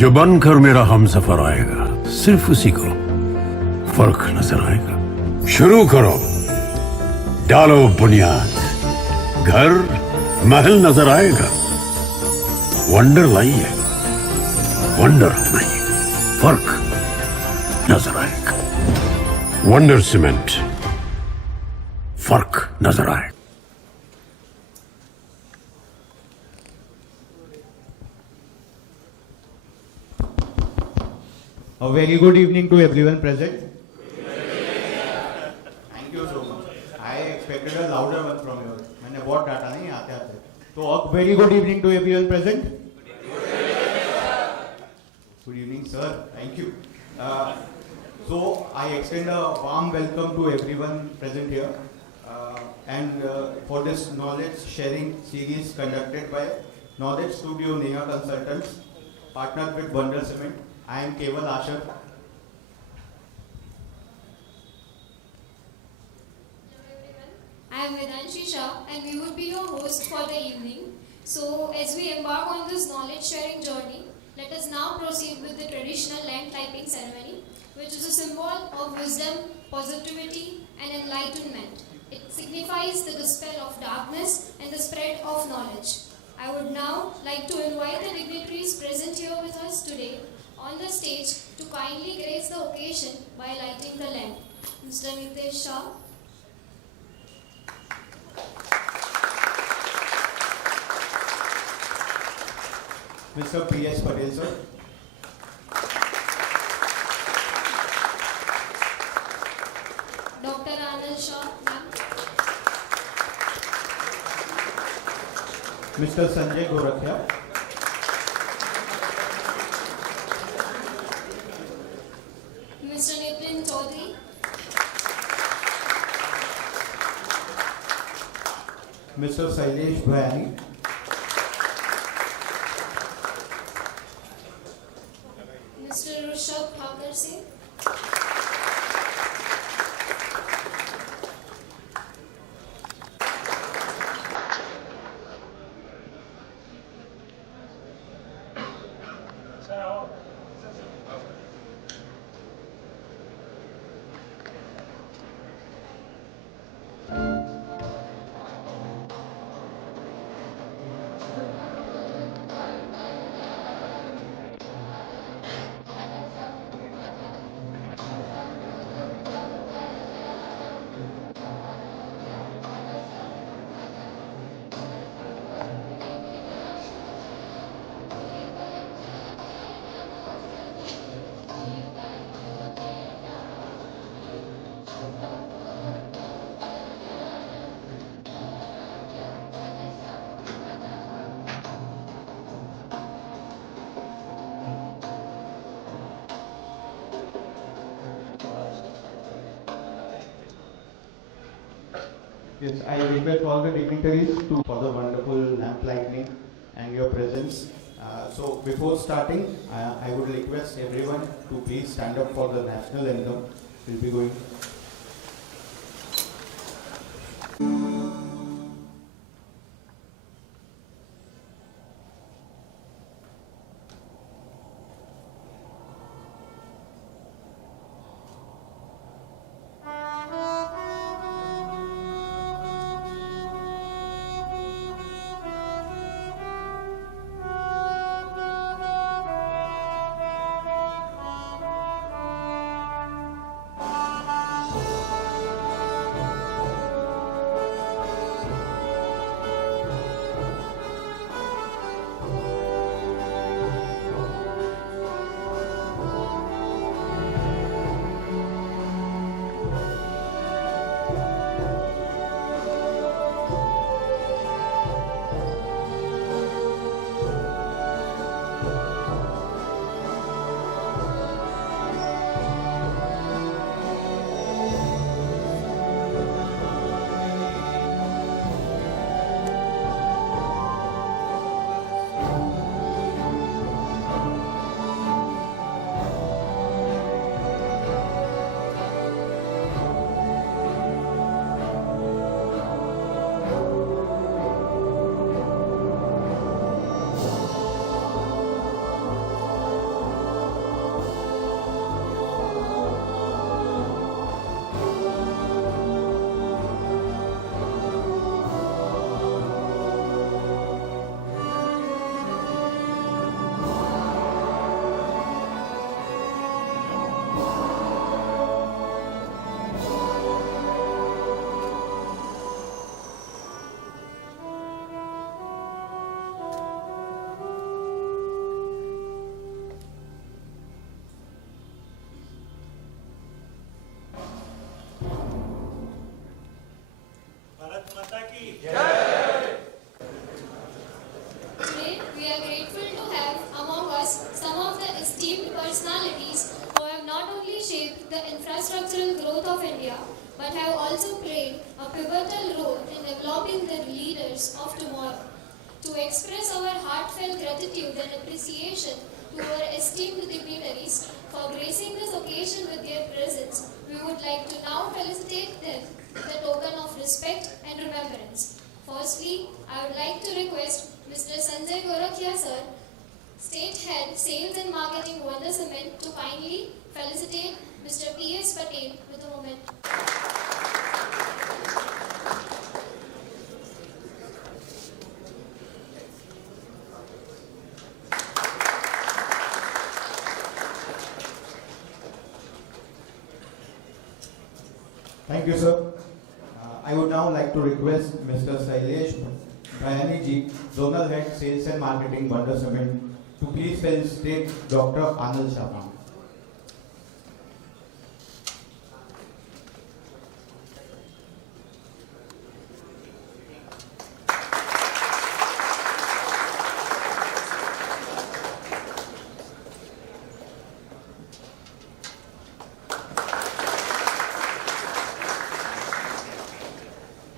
जो बनकर मेरा हमसफर आएगा सिर्फ उसी को फर्क नजर आएगा। शुरू करो, डालो बुनियाद, घर महल नजर आएगा। वंडर लाइए, वंडर नहीं, फर्क नजर आएगा। वंडर सीमेंट, फर्क नजर आएगा। A very good evening to everyone present. Thank you so much. I expected a louder one from you. मैंने बहुत डाटा नहीं आते आते. So a very good evening to everyone present. Good evening, sir. Thank you. So I extend a warm welcome to everyone present here, and for this knowledge sharing series conducted by Knowledge Studio Neha Consultants, partnered with Wonder Cement. I am Keval Ashar. I am Vedanshi Shah and we would be your host for the evening. So as we embark on this knowledge sharing journey, let us now proceed with the traditional land typing ceremony, which is a symbol of wisdom, positivity and enlightenment. It signifies the dispel of darkness and the spread of knowledge. I would now like to invite the dignitaries present here with us today on the stage to kindly grace the occasion by lighting the lamp. Mr. Nitesh Shah. Mr. P.S. Patel, sir. Dr. Anand Shah, ma'am. Mr. Sanjay Gorakhia. Mr. Nitin Chaudhary. Mr. Sailesh Bhayani. Mr. Rishabh Thakur Singh. Yes, I request all the dignitaries to for the wonderful lamp lighting and your presence. So before starting, I would request everyone to please stand up for the national anthem. We'll be going. have also played a pivotal role in developing the leaders of tomorrow. To express our heartfelt gratitude and appreciation to our esteemed dignitaries for gracing this occasion with their presence, we would like to now felicitate them with a token of respect and remembrance. Firstly, I would like to request Mr. Sanjay Gorakhia sir, State Head Sales and Marketing Wonder Cement, to kindly felicitate Mr. P.S. Patel with a moment. Thank you, sir. I would now like to request Mr. Sailesh Bhayani ji, Zonal Head Sales and Marketing Wonder Cement, to please felicitate Dr. Anil Sharma.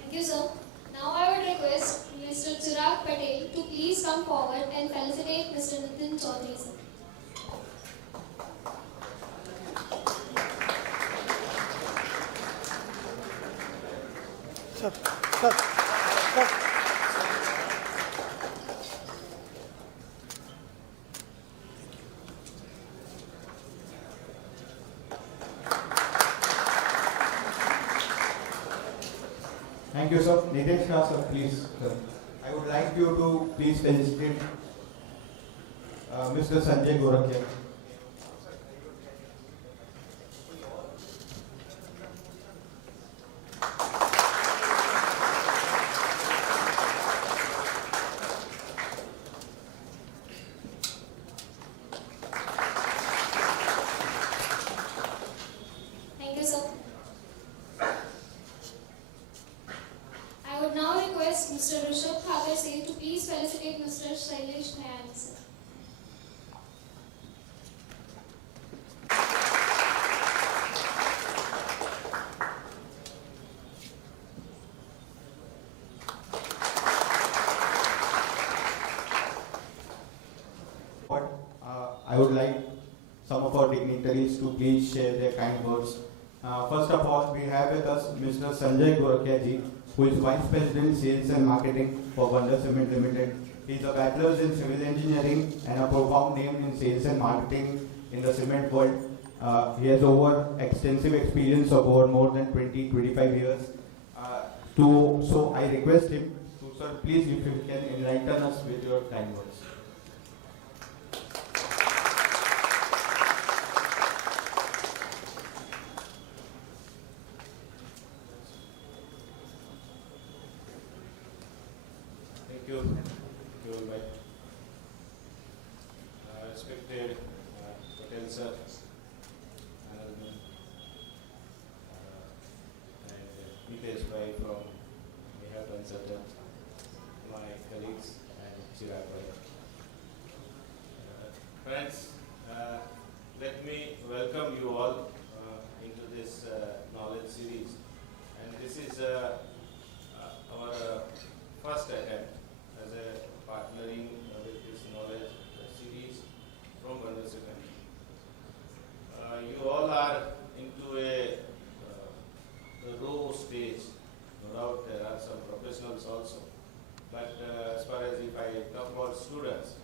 Thank you, sir. Now I would request Mr. Chirag Patel to please come forward and felicitate Mr. Nitin Chaudhary, sir. Thank you, sir. Nitesh Shah, sir, please. Sir. I would like you to please felicitate Mr. Sanjay Gorakhia. Thank you, sir. I would now request Mr. Rishabh Thakur Singh to please felicitate Mr. Shailesh Bhayani, sir. But I would like some of our dignitaries to please share their kind words. First of all, we have with us Mr. Sanjay Gorakhia ji, who is Vice President Sales and Marketing for Wonder Cement Limited. He is a bachelor's in civil engineering and a profound name in sales and marketing in the cement world. He has extensive experience of over more than 25 years. So I request him to, sir, please if you can enlighten us with your kind words. Thank you. Thank you very much. Respected Patel sir, and Nitesh bhai from Neha Consultant, my colleagues and Chirag bhai. Friends, let me welcome you all into this knowledge series, and this is our first attempt as a partnering with this knowledge series from Wonder Cement. You all are into a raw stage. No doubt there are some professionals also. But as far as if I talk about students,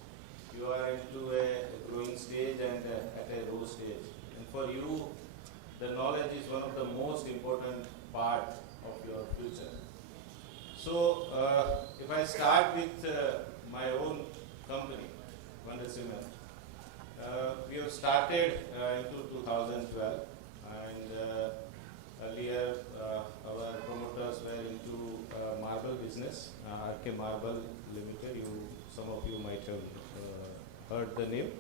you are into a growing stage and at a raw stage. And for you, the knowledge is one of the most important part of your future. So, if I start with my own company, Wonder Cement, we have started into 2012, and earlier our promoters were into marble business, RK Marble Limited. Some of you might have heard the name.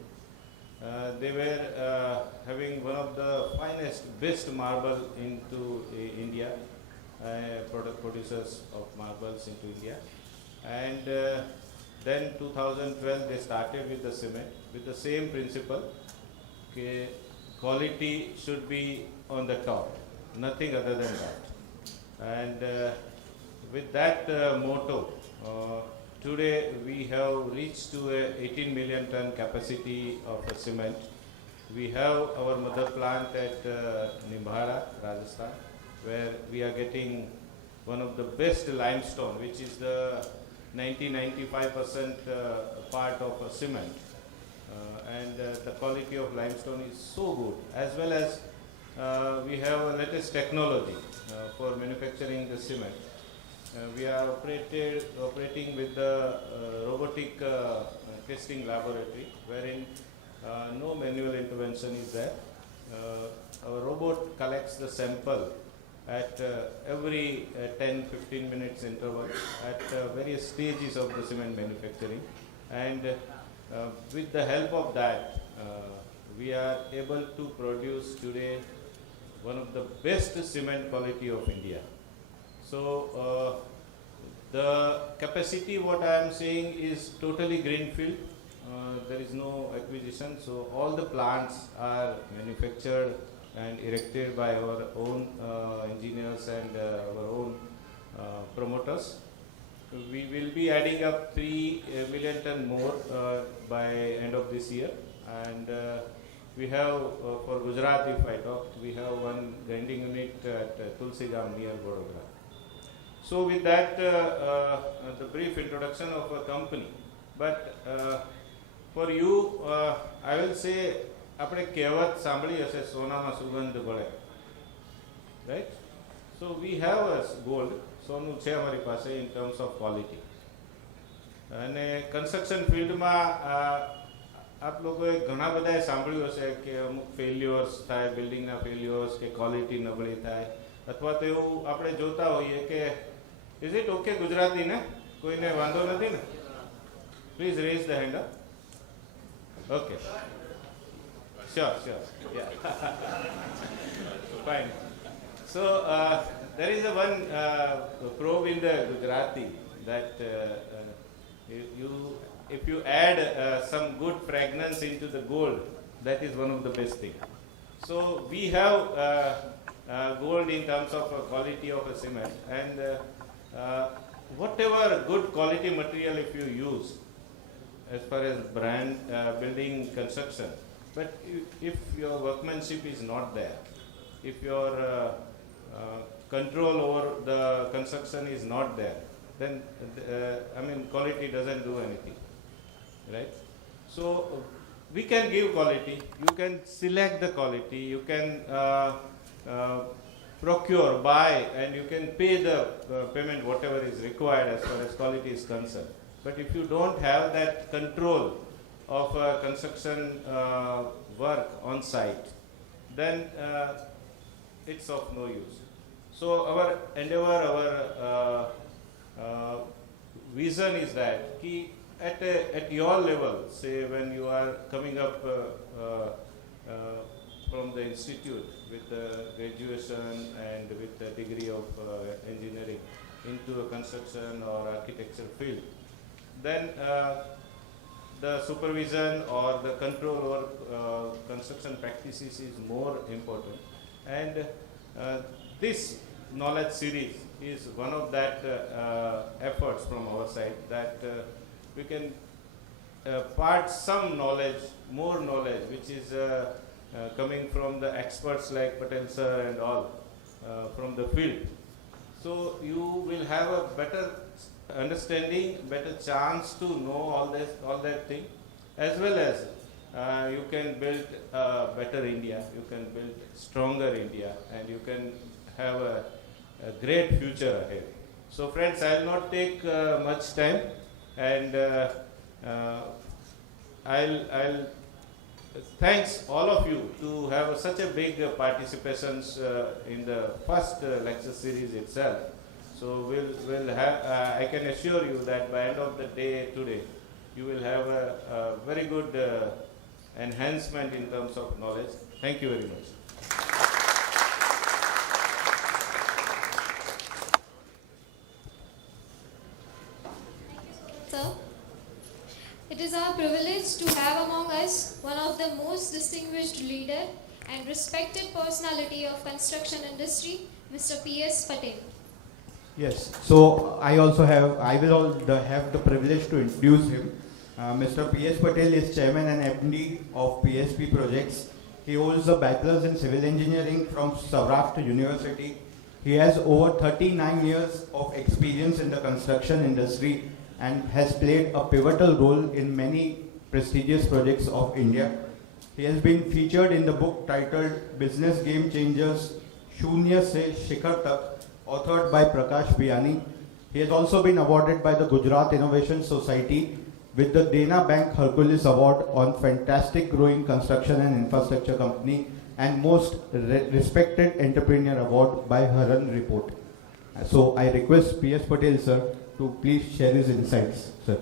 They were having one of the finest, best marble into India. Product producers of marbles into India, and then 2012 they started with the cement with the same principle. Okay, quality should be on the top, nothing other than that. And with that motto, today we have reached to a 18 million ton capacity of cement. We have our mother plant at Nimbahara, Rajasthan, where we are getting one of the best limestone, which is the 90-95% part of cement. And the quality of limestone is so good, as well as we have a latest technology for manufacturing the cement. We are operating with the robotic testing laboratory, wherein no manual intervention is there. Our robot collects the sample at every 10-15 minutes interval at various stages of the cement manufacturing, and with the help of that we are able to produce today one of the best cement quality of India. So the capacity what I am saying is totally greenfield. There is no acquisition, so all the plants are manufactured and erected by our own engineers and our own promoters. We will be adding up 3 million ton more by end of this year, and we have for Gujarat, if I talk, we have one grinding unit at Tulsigam near Vadodara. So with that, the brief introduction of a company, but for you, I will say, આપણે કહેવત સાંભળી હશે સોનામાં સુગંધ ભળે, right? So we have a gold, સોનું છે અમારી પાસે in terms of quality. અને કન્સ્ટ્રક્શન ફિલ્ડમાં આપ લોકોએ ઘણા બધાએ સાંભળ્યું હશે કે અમુક ફેલ્યોર્સ થાય, બિલ્ડિંગના ફેલ્યોર્સ, કે ક્વોલિટી નબળી થાય, અથવા તો એવું આપણે જોતા હોઈએ કે ઇઝ ઇટ ઓકે ગુજરાતી ને? કોઈને વાંધો નથી ને? Please raise the hand up. Okay. Sure. Yeah. Fine. So there is a one probe in the Gujarati that if you add some good fragrance into the gold, that is one of the best thing. So we have gold in terms of quality of a cement, and whatever good quality material if you use, as far as brand building construction, but if your workmanship is not there, if your control over the construction is not there, then quality doesn't do anything, right? So we can give quality, you can select the quality, you can procure, buy, and you can pay the payment whatever is required as far as quality is concerned. But if you don't have that control of construction work on site, then it's of no use. So our endeavor, our vision is that at your level, say when you are coming up from the institute with the graduation and with the degree of engineering into a construction or architecture field, then the supervision or the control over construction practices is more important. And this knowledge series is one of that efforts from our side, that we can part some knowledge, more knowledge, which is coming from the experts like Patel sir and all from the field. So you will have a better understanding, better chance to know all that thing, as well as you can build a better India, you can build stronger India, and you can have a great future ahead. So friends, I will not take much time, and I'll thanks all of you to have such a big participations in the first lecture series itself. So we'll have, I can assure you that by end of the day today, you will have a very good enhancement in terms of knowledge. Thank you very much. Sir, it is our privilege to have among us one of the most distinguished leader and respected personality of construction industry, Mr. P.S. Patel. Yes, so I will have the privilege to introduce him. Mr. P.S. Patel is Chairman and MD of PSP Projects. He holds a Bachelor's in Civil Engineering from Saurashtra University. He has over 39 years of experience in the construction industry and has played a pivotal role in many prestigious projects of India. He has been featured in the book titled Business Game Changers, Shunya Se Shikhar Tak, authored by Prakash Biyani. He has also been awarded by the Gujarat Innovation Society with the Dana Bank Hercules Award on Fantastic Growing Construction and Infrastructure Company and Most Respected Entrepreneur Award by Haran Report. So I request P.S. Patel sir to please share his insights, sir.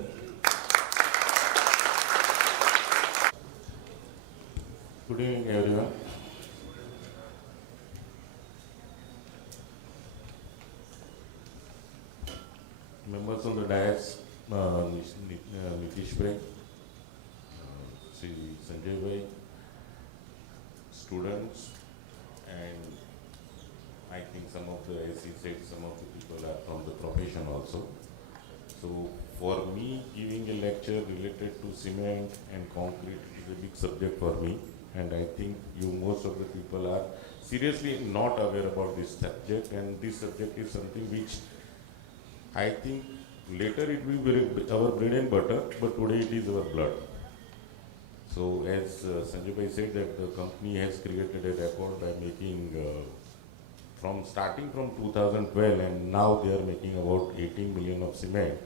Good evening, everyone. Members on the dais, Nitish Bhai, Sri Sanjay Bhai, students, and I think some of the, as he said, some of the people are from the profession also. So for me, giving a lecture related to cement and concrete is a big subject for me, and I think most of the people are seriously not aware about this subject, and this subject is something which I think later it will be our bread and butter, but today it is our blood. So as Sanjay Bhai said, that the company has created a record by making, starting from 2012, and now they are making about 18 million of cement,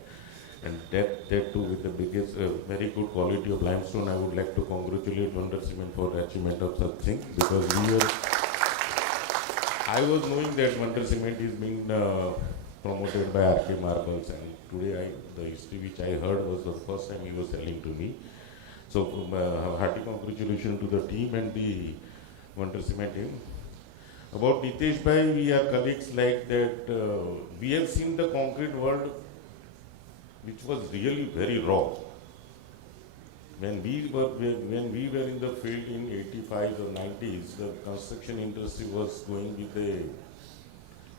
and that too with the biggest, very good quality of limestone. I would like to congratulate Wonder Cement for the achievement of such thing, because I was knowing that Wonder Cement is being promoted by RK Marbles, and today the history which I heard was the first time he was telling to me. So hearty congratulations to the team and the Wonder Cement team. About Nitesh Bhai, we are colleagues like that. We have seen the concrete world which was really very raw. When we were in the field in 85s or 90s, the construction industry was going with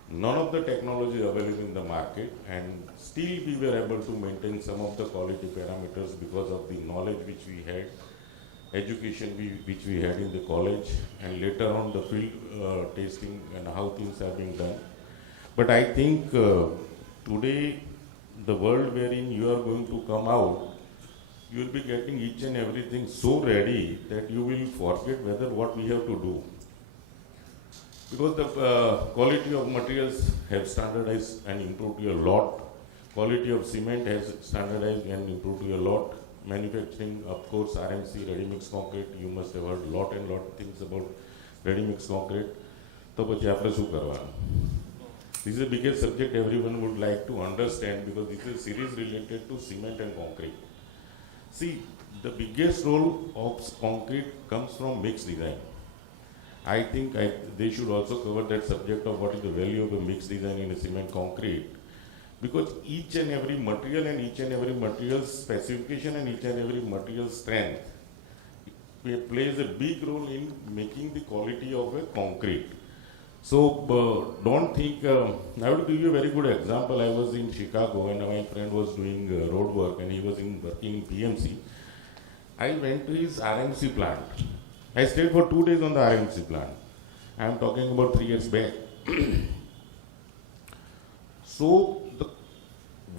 none of the technology available in the market, and still we were able to maintain some of the quality parameters because of the knowledge which we had, education which we had in the college, and later on the field testing and how things are being done. But I think today, the world wherein you are going to come out, you will be getting each and everything so ready that you will forget what we have to do. Because the quality of materials have standardized and improved a lot. Quality of cement has standardized and improved a lot. Manufacturing, of course, RMC, ready-mix concrete, you must have heard lot and lot of things about ready-mix concrete. So, this is the biggest subject everyone would like to understand, because this is a series related to cement and concrete. See, the biggest role of concrete comes from mixed design. I think they should also cover that subject of what is the value of a mixed design in a cement concrete, because each and every material and each and every material specification and each and every material strength plays a big role in making the quality of a concrete. So don't think, I will give you a very good example. I was in Chicago and my friend was doing road work and he was working in PMC. I went to his RMC plant. I stayed for 2 days on the RMC plant. I am talking about 3 years back. So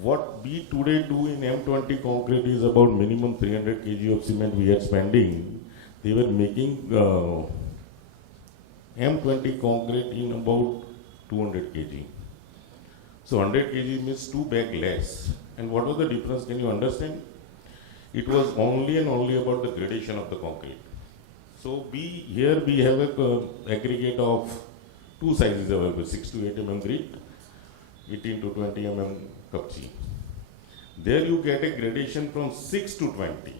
what we today do in M20 concrete is about minimum 300 kg of cement we are spending. They were making M20 concrete in about 200 kg. So 100 kg means 2 bags less. And what was the difference? Can you understand? It was only and only about the gradation of the concrete. So here we have a aggregate of 2 sizes available, 6 to 8 mm grit, 18 to 20 mm kapchi. There you get a gradation from 6 to 20.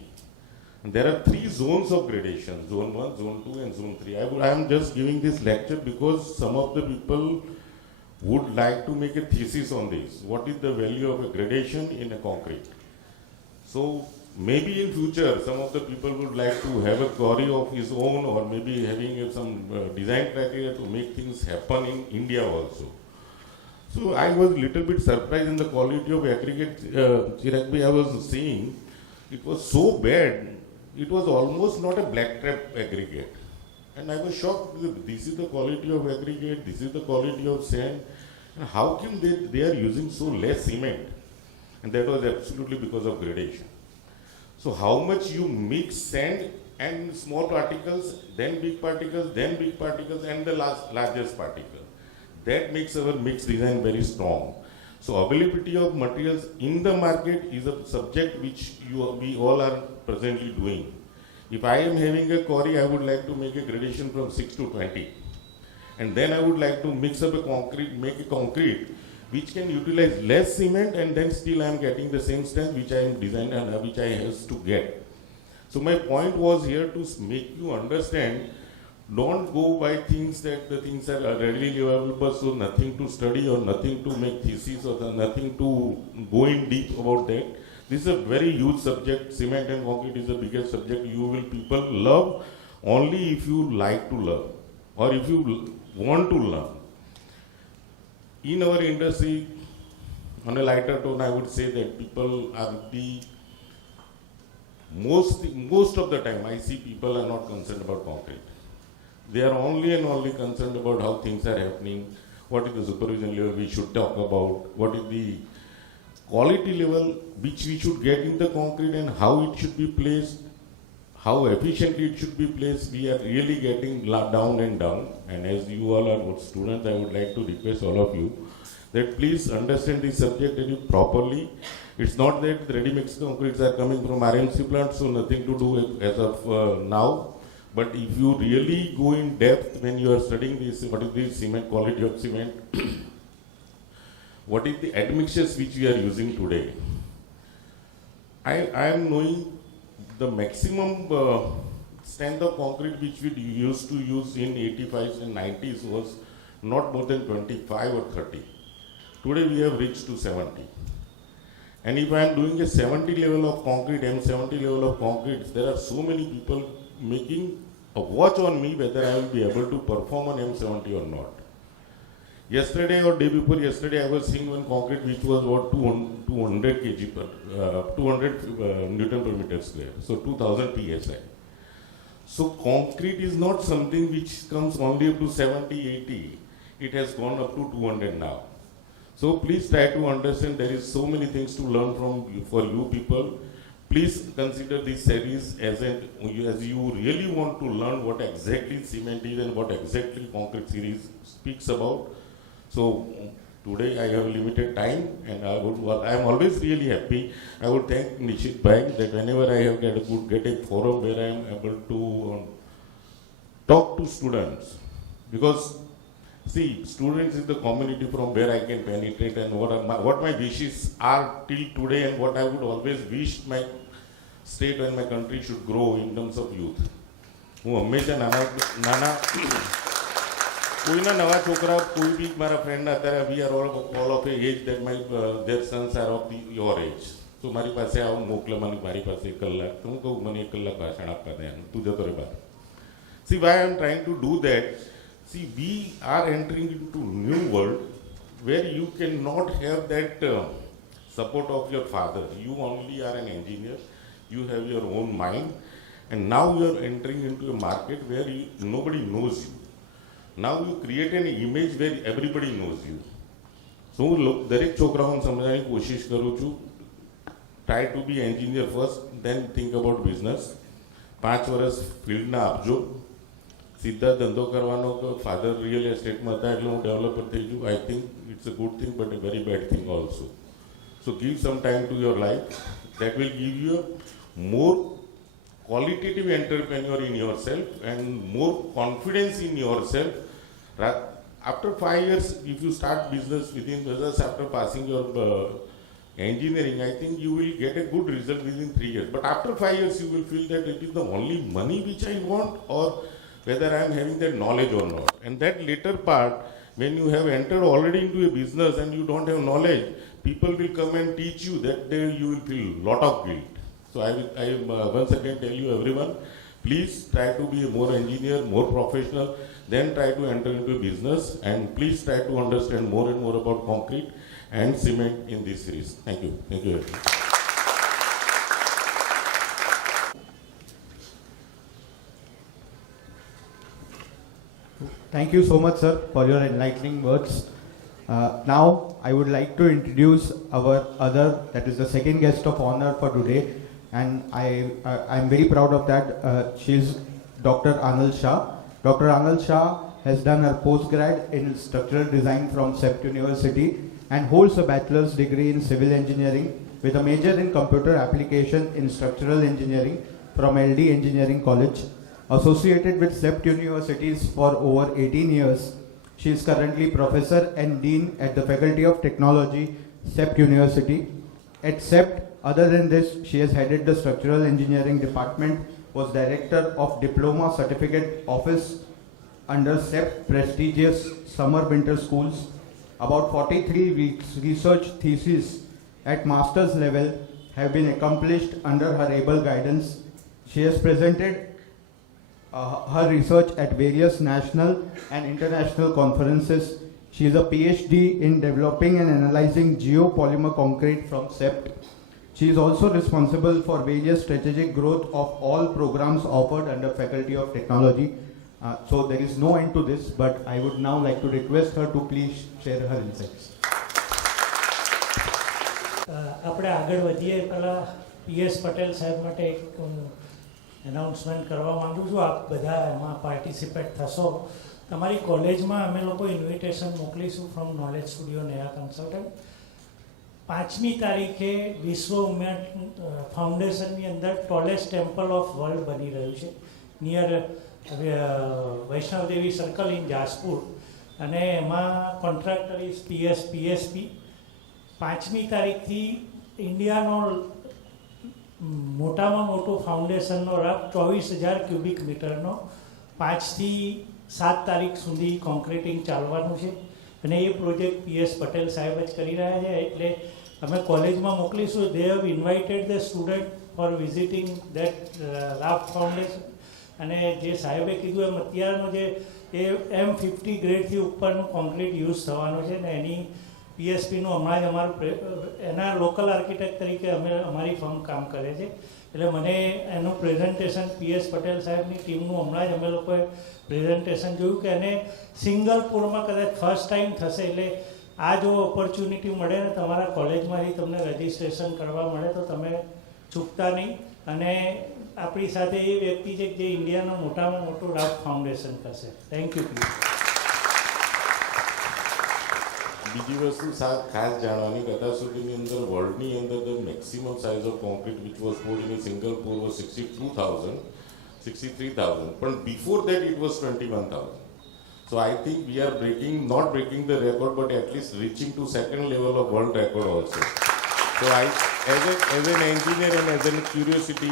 And there are 3 zones of gradation, zone 1, zone 2 and zone 3. I am just giving this lecture because some of the people would like to make a thesis on this. What is the value of a gradation in a concrete? So maybe in future some of the people would like to have a quarry of his own, or maybe having some design criteria to make things happen in India also. So I was little bit surprised in the quality of aggregate Chirag bhai I was seeing. It was so bad, it was almost not a black trap aggregate. And I was shocked, this is the quality of aggregate, this is the quality of sand. And how come they are using so less cement? And that was absolutely because of gradation. So how much you mix sand and small particles, then big particles, and the largest particle. That makes our mix design very strong. So availability of materials in the market is a subject which we all are presently doing. If I am having a quarry, I would like to make a gradation from 6 to 20. And then I would like to mix up a concrete, make a concrete which can utilize less cement, and then still I am getting the same strength which I am designed and which I have to get. So my point was here to make you understand, don't go by things that the things are readily available, so nothing to study or nothing to make thesis or nothing to go in deep about that. This is a very huge subject. Cement and concrete is the biggest subject. You will people love only if you like to learn or if you want to learn. In our industry, on a lighter tone, I would say that people are the most of the time I see people are not concerned about concrete. They are only and only concerned about how things are happening, what is the supervision level we should talk about, what is the quality level which we should get in the concrete and how it should be placed, how efficiently it should be placed. We are really getting down and down. And as you all are students, I would like to request all of you that please understand this subject very properly. It's not that the ready-mix concretes are coming from RMC plants, so nothing to do as of now. But if you really go in depth when you are studying this, what is the cement, quality of cement, what is the admixtures which we are using today. I am knowing the maximum strength of concrete which we used to use in 85s and 90s was not more than 25 or 30. Today we have reached to 70. And if I am doing a 70 level of concrete, M70 level of concrete, there are so many people making a watch on me whether I will be able to perform on M70 or not. Yesterday or day before yesterday, I was seeing one concrete which was about 200 kg per, 200 Newton per meter square, so 2000 psi. So concrete is not something which comes only up to 70, 80. It has gone up to 200 now. So please try to understand there is so many things to learn from for you people. Please consider this series as you really want to learn what exactly cement is and what exactly concrete series speaks about. So today I have limited time and I am always really happy. I would thank Nishit Bhai that whenever I have get a forum where I am able to talk to students, because see, students is the community from where I can penetrate, and what my wishes are till today and what I would always wish my state and my country should grow in terms of youth. હું હંમેશા નાના કોઈના નવા છોકરા કોઈ બી મારા ફ્રેન્ડના અત્યારે we are all of a age that my their sons are of your age. તો મારી પાસે આવું મોકલે મને મારી પાસે 1 કલાક, તો હું કહું મને 1 કલાક ભાષણ આપવા દે, તું જતો રે બહાર. See why I am trying to do that. See, we are entering into new world where you cannot have that support of your father. You only are an engineer. You have your own mind, and now you are entering into a market where nobody knows you. Now you create an image where everybody knows you. So દરેક છોકરાઓને સમજાવવાની કોશિશ કરું છું. Try to be engineer first, then think about business. 5 વર્ષ ફિલ્ડના આપજો. સીધા ધંધો કરવાનો ફાધર રિયલ એસ્ટેટમાં હતા એટલે હું ડેવલપર થઈ ગયું. I think it's a good thing but a very bad thing also. So give some time to your life. That will give you a more qualitative entrepreneur in yourself and more confidence in yourself. After 5 years, if you start business within business after passing your engineering, I think you will get a good result within 3 years. But after 5 years, you will feel that it is the only money which I want, or whether I am having that knowledge or not. And that later part, when you have entered already into a business and you don't have knowledge, people will come and teach you. That day you will feel lot of guilt. So I once again tell you everyone, please try to be a more engineer, more professional. then try to enter into business, and please try to understand more and more about concrete and cement in this series. Thank you. Thank you. Thank you so much, sir, for your enlightening words. Now, I would like to introduce our other, that is the second guest of honor for today, and I'm very proud of that. She's Dr. Anil Shah. Dr. Anil Shah has done her postgrad in structural design from CEPT University and holds a bachelor's degree in civil engineering with a major in computer application in structural engineering from LD Engineering College. Associated with CEPT Universities for over 18 years, she is currently Professor and Dean at the Faculty of Technology, CEPT University. At CEPT, other than this, she has headed the Structural Engineering Department, was Director of Diploma Certificate Office under CEPT prestigious summer-winter schools. About 43 weeks research theses at master's level have been accomplished under her able guidance. She has presented her research at various national and international conferences. She is a PhD in developing and analyzing geopolymer concrete from CEPT. She is also responsible for various strategic growth of all programs offered under Faculty of Technology. So there is no end to this, but I would now like to request her to please share her insights. આપણે આગળ વધીએ પહેલાં PS Patel સાહેબ માટે એક announcement કરવા માગું છું. આપ બધા એમાં પાર્ટિસિપેટ થશો. તમારી કોલેજમાં અમે લોકો ઇન્વિટેશન મોકલીશું from Knowledge Studio Neha consultant. 5મી તારીખે વિશ્વ ઉમિયા ફાઉન્ડેશનની અંદર ટોલેસ્ટ ટેમ્પલ ઓફ વર્લ્ડ બની રહ્યું છે near Vaishno Devi circle in Jaspur, અને એમાં કોન્ટ્રાક્ટર ઇઝ PSP. 5મી તારીખથી ઇન્ડિયાનો મોટામાં મોટો ફાઉન્ડેશનનો રફ 24,000 ક્યુબિક મીટરનો 5 થી 7 તારીખ સુધી કોન્ક્રીટિંગ ચાલવાનું છે, અને એ પ્રોજેક્ટ PS પટેલ સાહેબ જ કરી રહ્યા છે. એટલે અમે કોલેજમાં મોકલીશું. They have invited the student for visiting that raft foundation. અને જે સાહેબે કીધું એમ અત્યારનો જે એ M50 ગ્રેડથી ઉપરનું કોન્ક્રીટ યુઝ થવાનું છે ને એની PSPનું હમણાં જ અમારું એના લોકલ આર્કિટેક્ટ તરીકે અમારી ફર્મ કામ કરે છે. એટલે મને એનું પ્રેઝન્ટેશન PS પટેલ સાહેબની ટીમનું હમણાં જ અમે લોકોએ પ્રેઝન્ટેશન જોયું કે એને સિંગલપુરમાં કદાચ ફર્સ્ટ ટાઈમ થશે. એટલે આ જો ઓપોર્ચ્યુનિટી મળે ને તમારા કોલેજમાંથી તમને રજિસ્ટ્રેશન કરવા મળે તો તમે ચૂકતા નહીં. અને આપણી સાથે એ વ્યક્તિ છે જે ઇન્ડિયાનું મોટામાં મોટું રાફ્ટ ફાઉન્ડેશન કરશે. Thank you. બીજી વસ્તુ ખાસ જાણવાની, અત્યાર સુધીની અંદર વર્લ્ડની અંદર the maximum size of concrete which was poured in Singapore was 63,000, પણ before that it was 21,000. So I think we are not breaking the record, but at least reaching to second level of world record also. So as an engineer and as a curiosity,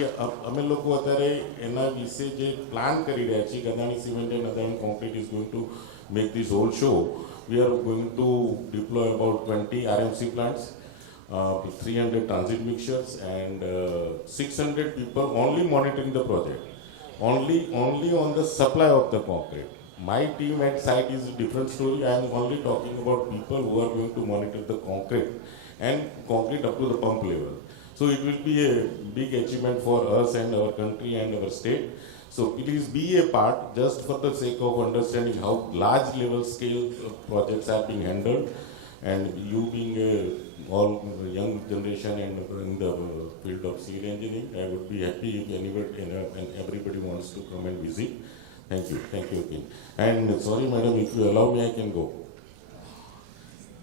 અમે લોકો અત્યારે એના વિશે જે plan કરી રહ્યા છીએ, Adani Cement and Adani Concrete is going to make this whole show. We are going to deploy about 20 RMC plants, 300 transit mixtures, and 600 people only monitoring the project, only on the supply of the concrete. My team at site is a different story. I am only talking about people who are going to monitor the concrete and concrete up to the pump level. So it will be a big achievement for us and our country and our state. So please be a part, just for the sake of understanding how large level scale projects are being handled, and you being all young generation and in the field of civil engineering, I would be happy if anybody and everybody wants to come and visit. Thank you again. And sorry madam, if you allow me I can go.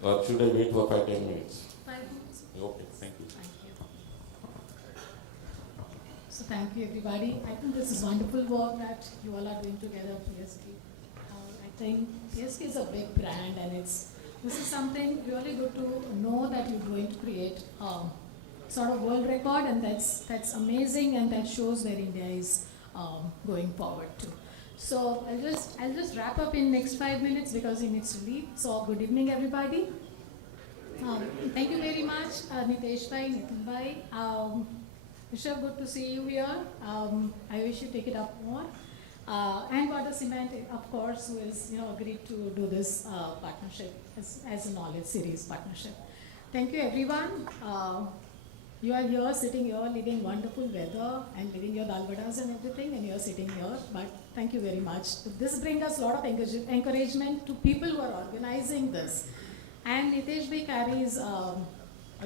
Or should I wait for 5-10 minutes? 5 minutes. Okay, thank you. Thank you. So thank you everybody. I think this is wonderful work that you all are doing together, PSK. I think PSK is a big brand, and this is something really good to know that you're going to create sort of world record, and that's amazing, and that shows where India is going forward to. So I'll just wrap up in next 5 minutes because he needs to leave. So good evening everybody. Thank you very much, Nitesh bhai, Nitin bhai. Rishabh, good to see you here. I wish you take it up more. And Water Cement, of course, who has agreed to do this partnership as a knowledge series partnership. Thank you, everyone. You are here, sitting here, living wonderful weather and living your dal vadas and everything, and you are sitting here. But thank you very much. This brings us a lot of encouragement to people who are organizing this. And Nitesh bhai carries a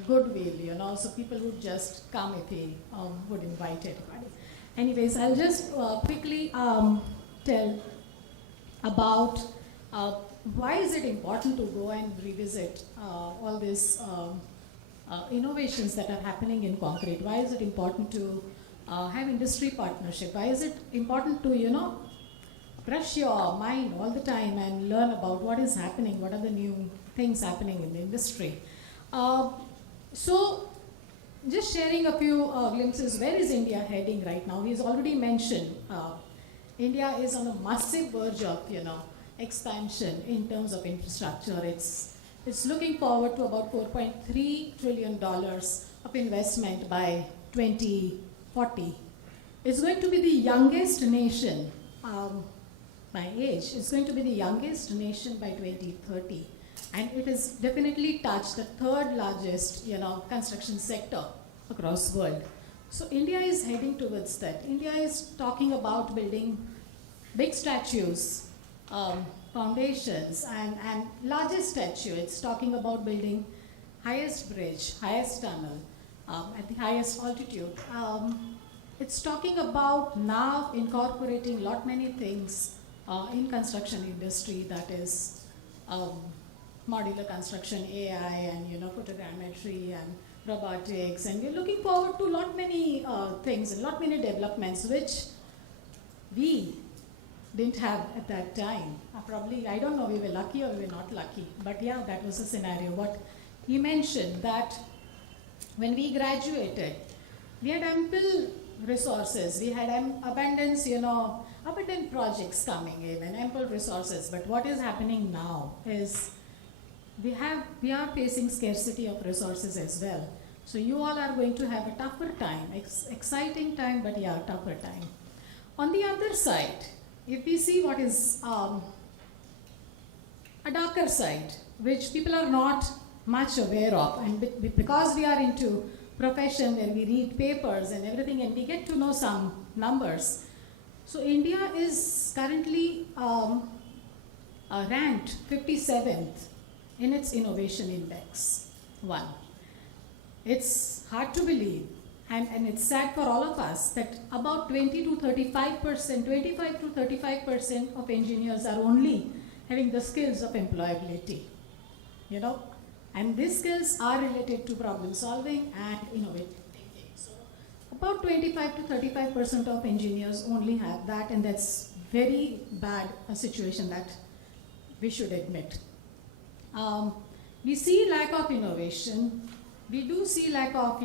goodwill, so people would just come if he would invite everybody. Anyways, I'll just quickly tell about why is it important to go and revisit all these innovations that are happening in concrete. Why is it important to have industry partnership? Why is it important to, brush your mind all the time and learn about what is happening, what are the new things happening in the industry? So, just sharing a few glimpses, where is India heading right now? He's already mentioned India is on a massive verge of, expansion in terms of infrastructure. It's looking forward to about $4.3 trillion of investment by 2040. It's going to be the youngest nation, by age, it's going to be the youngest nation by 2030. And it has definitely touched the third largest, construction sector across the world. So India is heading towards that. India is talking about building big statues, foundations, and largest statue. It's talking about building highest bridge, highest tunnel, at the highest altitude. It's talking about now incorporating lot many things in construction industry, that is modular construction, AI, and photogrammetry and robotics, and we're looking forward to lot many things and lot many developments which we didn't have at that time. Probably, I don't know, we were lucky or we were not lucky, but yeah, that was the scenario. What he mentioned, that when we graduated, we had ample resources, we had abundance, abundant projects coming in and ample resources. But what is happening now is we are facing scarcity of resources as well. So you all are going to have a tougher time, exciting time, but yeah, tougher time. On the other side, if we see what is a darker side, which people are not much aware of, and because we are into profession where we read papers and everything and we get to know some numbers. So India is currently ranked 57th in its innovation index 1. It's hard to believe, and it's sad for all of us that about 25 to 35% of engineers are only having the skills of employability, and these skills are related to problem solving and innovative thinking. So about 25 to 35% of engineers only have that, and that's very bad a situation that we should admit. We see lack of innovation. We do see lack of,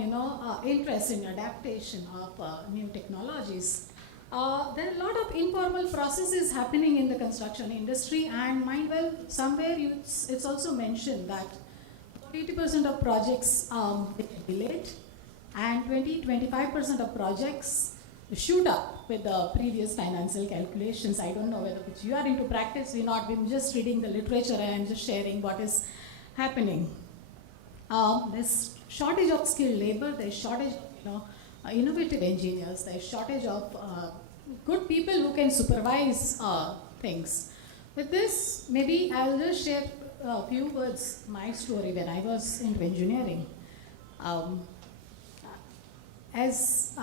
interest in adaptation of new technologies. There are a lot of informal processes happening in the construction industry, and mind well, somewhere it's also mentioned that 80% of projects get delayed, and 25% of projects shoot up with the previous financial calculations. I don't know whether you are into practice or not. I'm just reading the literature and I'm just sharing what is happening. There's shortage of skilled labor, there's shortage of innovative engineers, there's shortage of good people who can supervise things. With this, maybe I'll just share a few words, my story when I was into engineering. As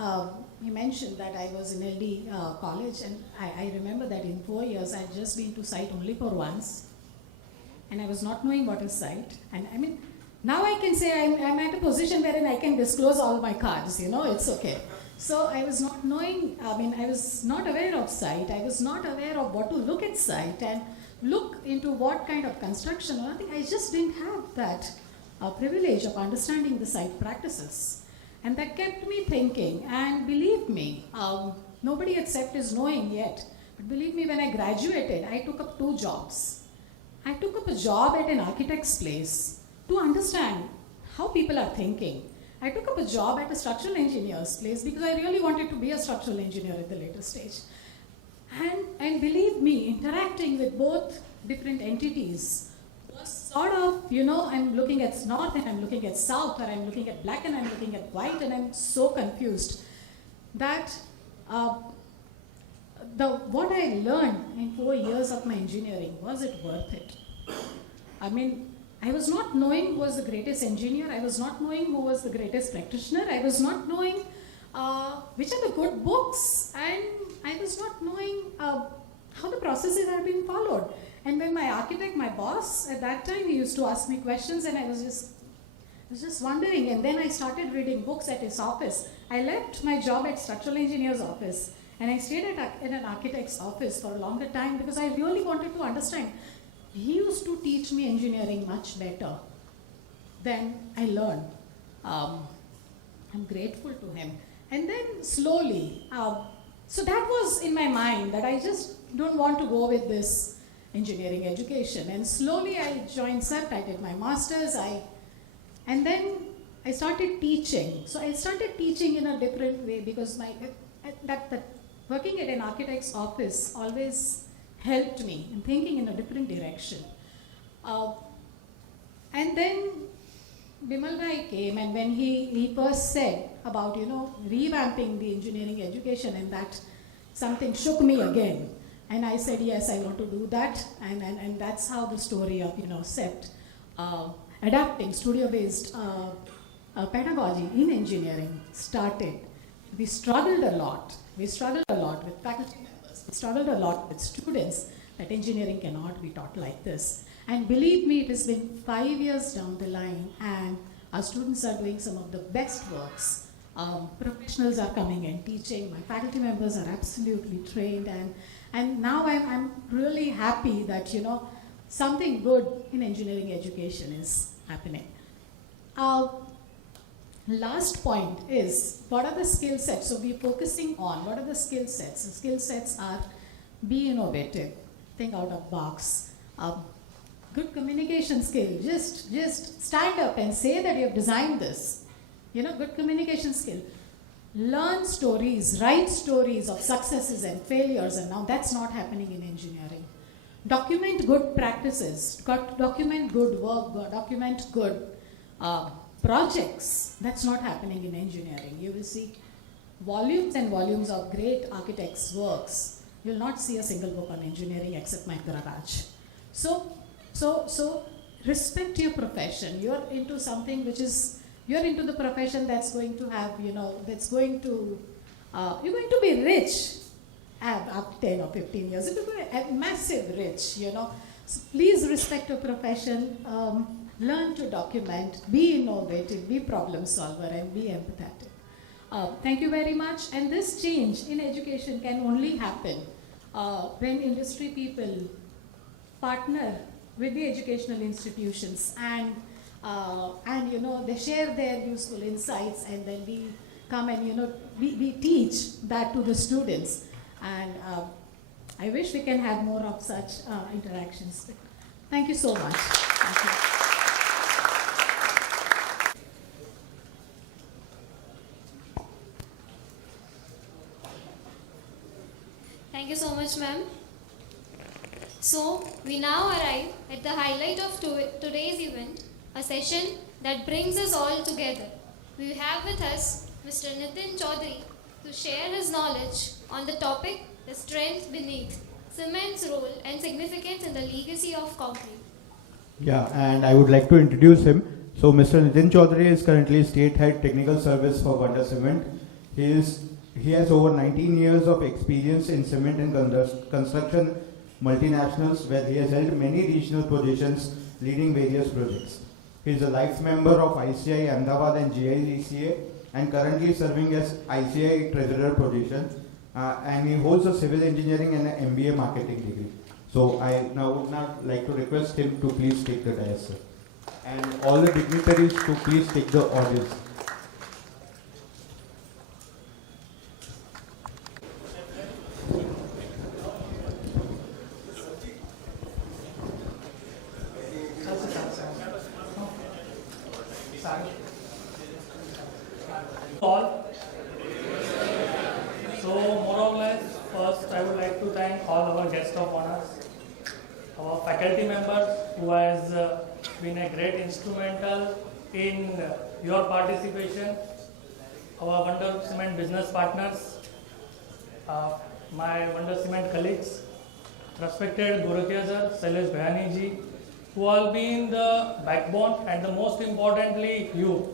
you mentioned that I was in LD college, and I remember that in 4 years I had just been to site only for once, and I was not knowing what is site. And I mean, now I can say I'm at a position wherein I can disclose all my cards, it's okay. So I was not knowing, I was not aware of site, I was not aware of what to look at site and look into what kind of construction. I think I just didn't have that privilege of understanding the site practices. And that kept me thinking, and believe me, nobody except is knowing yet, but believe me, when I graduated, I took up 2 jobs. I took up a job at an architect's place to understand how people are thinking. I took up a job at a structural engineer's place because I really wanted to be a structural engineer at the later stage. And believe me, interacting with both different entities was sort of, I'm looking at north and I'm looking at south, or I'm looking at black and I'm looking at white, and I'm so confused that what I learned in 4 years of my engineering, was it worth it? I mean, I was not knowing who was the greatest engineer, I was not knowing who was the greatest practitioner, I was not knowing which are the good books, and I was not knowing how the processes are being followed. And when my architect, my boss at that time, he used to ask me questions, and I was just wondering. And then I started reading books at his office. I left my job at structural engineer's office, and I stayed in an architect's office for a longer time because I really wanted to understand. He used to teach me engineering much better than I learned. I'm grateful to him. And then slowly, so that was in my mind that I just don't want to go with this engineering education. And slowly I joined CERT, I did my master's, and then I started teaching. So I started teaching in a different way because that working at an architect's office always helped me in thinking in a different direction. And then Bimal Bhai came, and when he first said about, revamping the engineering education, and that something shook me again. And I said, yes, I want to do that. And that's how the story of, CEPT, adapting studio-based pedagogy in engineering started. We struggled a lot. We struggled a lot with faculty members. We struggled a lot with students that engineering cannot be taught like this. And believe me, it has been 5 years down the line, and our students are doing some of the best works. Professionals are coming and teaching. My faculty members are absolutely trained, and now I'm really happy that, something good in engineering education is happening. Last point is, what are the skill sets? So we're focusing on what are the skill sets. The skill sets are be innovative, think out of box, good communication skill. Just stand up and say that you have designed this. Good communication skill. Learn stories, write stories of successes and failures, and now that's not happening in engineering. Document good practices, document good work, document good projects. That's not happening in engineering. You will see volumes and volumes of great architects' works. You'll not see a single book on engineering except my garage. So respect your profession. You're into something which is, you're into the profession that's going to have, that's going to, you're going to be rich after 10 or 15 years. You're going to be massive rich, So please respect your profession. Learn to document, be innovative, be problem solver, and be empathetic. Thank you very much. And this change in education can only happen when industry people partner with the educational institutions and they share their useful insights, and then we come and we teach that to the students. And I wish we can have more of such interactions. Thank you so much. Thank you. Thank you so much, ma'am. So, we now arrive at the highlight of today's event, a session that brings us all together. We have with us Mr. Nitin Chaudhary to share his knowledge on the topic, the strength beneath, cement's role and significance in the legacy of concrete. Yeah, and I would like to introduce him. So, Mr. Nitin Chaudhary is currently State Head Technical Service for Wonder Cement. He has over 19 years of experience in cement and construction multinationals, where he has held many regional positions leading various projects. He is a life member of ICI Ahmedabad and GIECA, and currently serving as ICI Treasurer position, and he holds a civil engineering and an MBA marketing degree. So I now would not like to request him to please take the dais, sir. And all the dignitaries to please take the audience. All. So more or less, first I would like to thank all our guests of honors, our faculty members who has been a great instrumental in your participation, our Wonder Cement business partners, my Wonder Cement colleagues, respected Gorakhia sir, Shailesh Bhayani ji, who have been the backbone, and the most importantly you,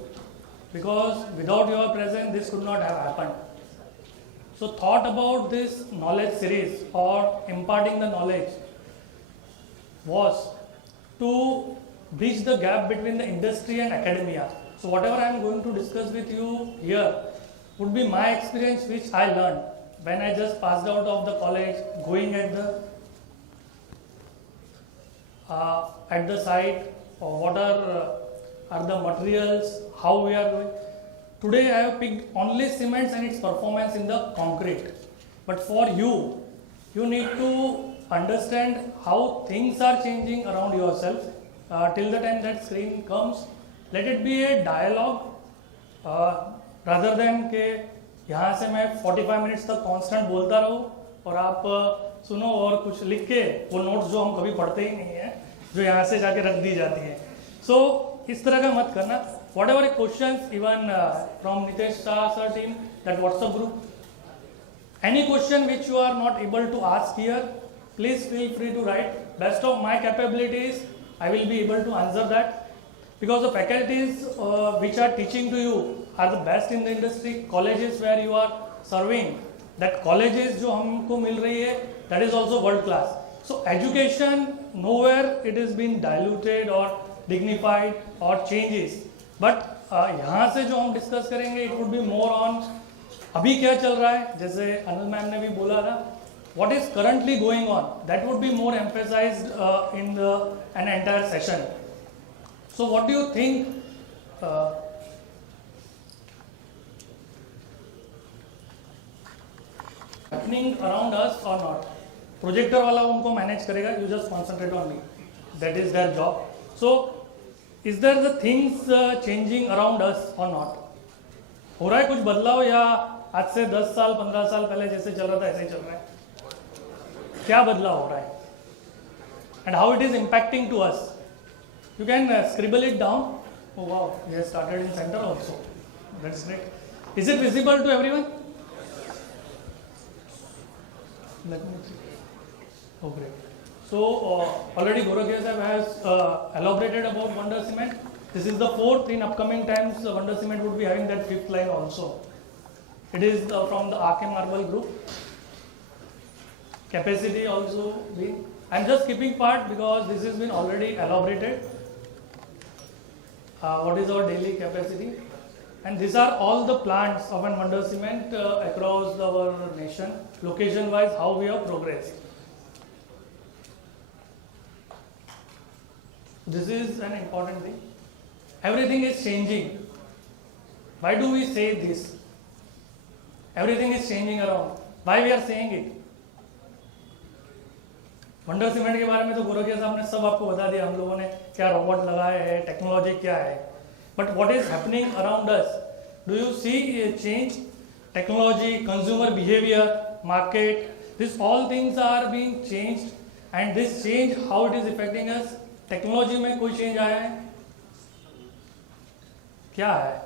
because without your presence this could not have happened. So thought about this knowledge series or imparting the knowledge was to bridge the gap between the industry and academia. So whatever I am going to discuss with you here would be my experience which I learned when I just passed out of the college, going at the site, or what are the materials, how we are doing. Today I have picked only cements and its performance in the concrete. But for you, you need to understand how things are changing around yourself. Till the time that screen comes, let it be a dialogue rather than के यहाँ से मैं 45 minutes तक constant बोलता रहूँ और आप सुनो और कुछ लिख के वो नोट्स जो हम कभी पढ़ते ही नहीं है, जो यहाँ से जाके रख दी जाती है. So इस तरह का मत करना. Whatever questions, even from Nitesh Shah sir team, that WhatsApp group, any question which you are not able to ask here, please feel free to write. Best of my capabilities, I will be able to answer that, because the faculties which are teaching to you are the best in the industry. Colleges where you are serving, that colleges जो हमको मिल रही है, that is also world class. So education, nowhere it is been diluted or dignified or changes. But यहाँ से जो हम discuss करेंगे, it would be more on अभी क्या चल रहा है, जैसे अनिल मैम ने भी बोला था, what is currently going on, that would be more emphasized in an entire session. So what do you think happening around us or not? Projector वाला उनको मैनेज करेगा, you just concentrate on me, that is their job. So is there the things changing around us or not? हो रहा है कुछ बदलाव, या आज से 10 साल 15 साल पहले जैसे चल रहा था ऐसे ही चल रहा है? क्या बदलाव हो रहा है? And how it is impacting to us? You can scribble it down. Oh wow, we have started in center also. That's great. Is it visible to everyone? Let me see. Oh great. So already Gorakhia sir has elaborated about Wonder Cement. This is the 4th. In upcoming times, Wonder Cement would be having that 5th line also. It is from the RK Marble group. Capacity also been. I am just skipping part because this has been already elaborated. What is our daily capacity? And these are all the plants of Wonder Cement across our nation, location wise, how we have progressed. This is an important thing. Everything is changing. Why do we say this? Everything is changing around. Why we are saying it? Wonder cement के बारे में तो गोरखिया साहब ने सब आपको बता दिया, हम लोगों ने क्या रोबोट लगाए हैं, टेक्नोलॉजी क्या है. But what is happening around us? Do you see change? Technology, consumer behaviour, market, this all things are being changed, and this change how it is affecting us. Technology में कोई change आया है? क्या है?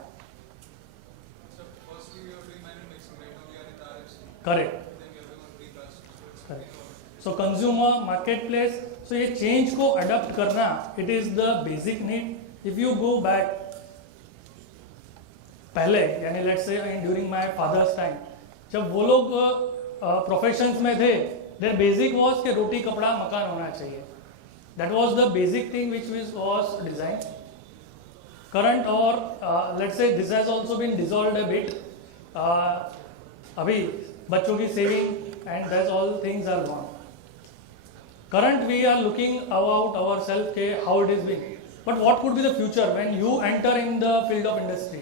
Correct. So consumer, marketplace, so ये change को adopt करना, it is the basic need. If you go back, पहले यानी let's say during my father's time, जब वो लोग professions में थे, their basic was कि रोटी कपड़ा मकान होना चाहिए. That was the basic thing which was designed. Current or let's say this has also been dissolved a bit. अभी बच्चों की saving and that's all things are gone. Current we are looking about ourselves how it is being. But what could be the future when you enter in the field of industry?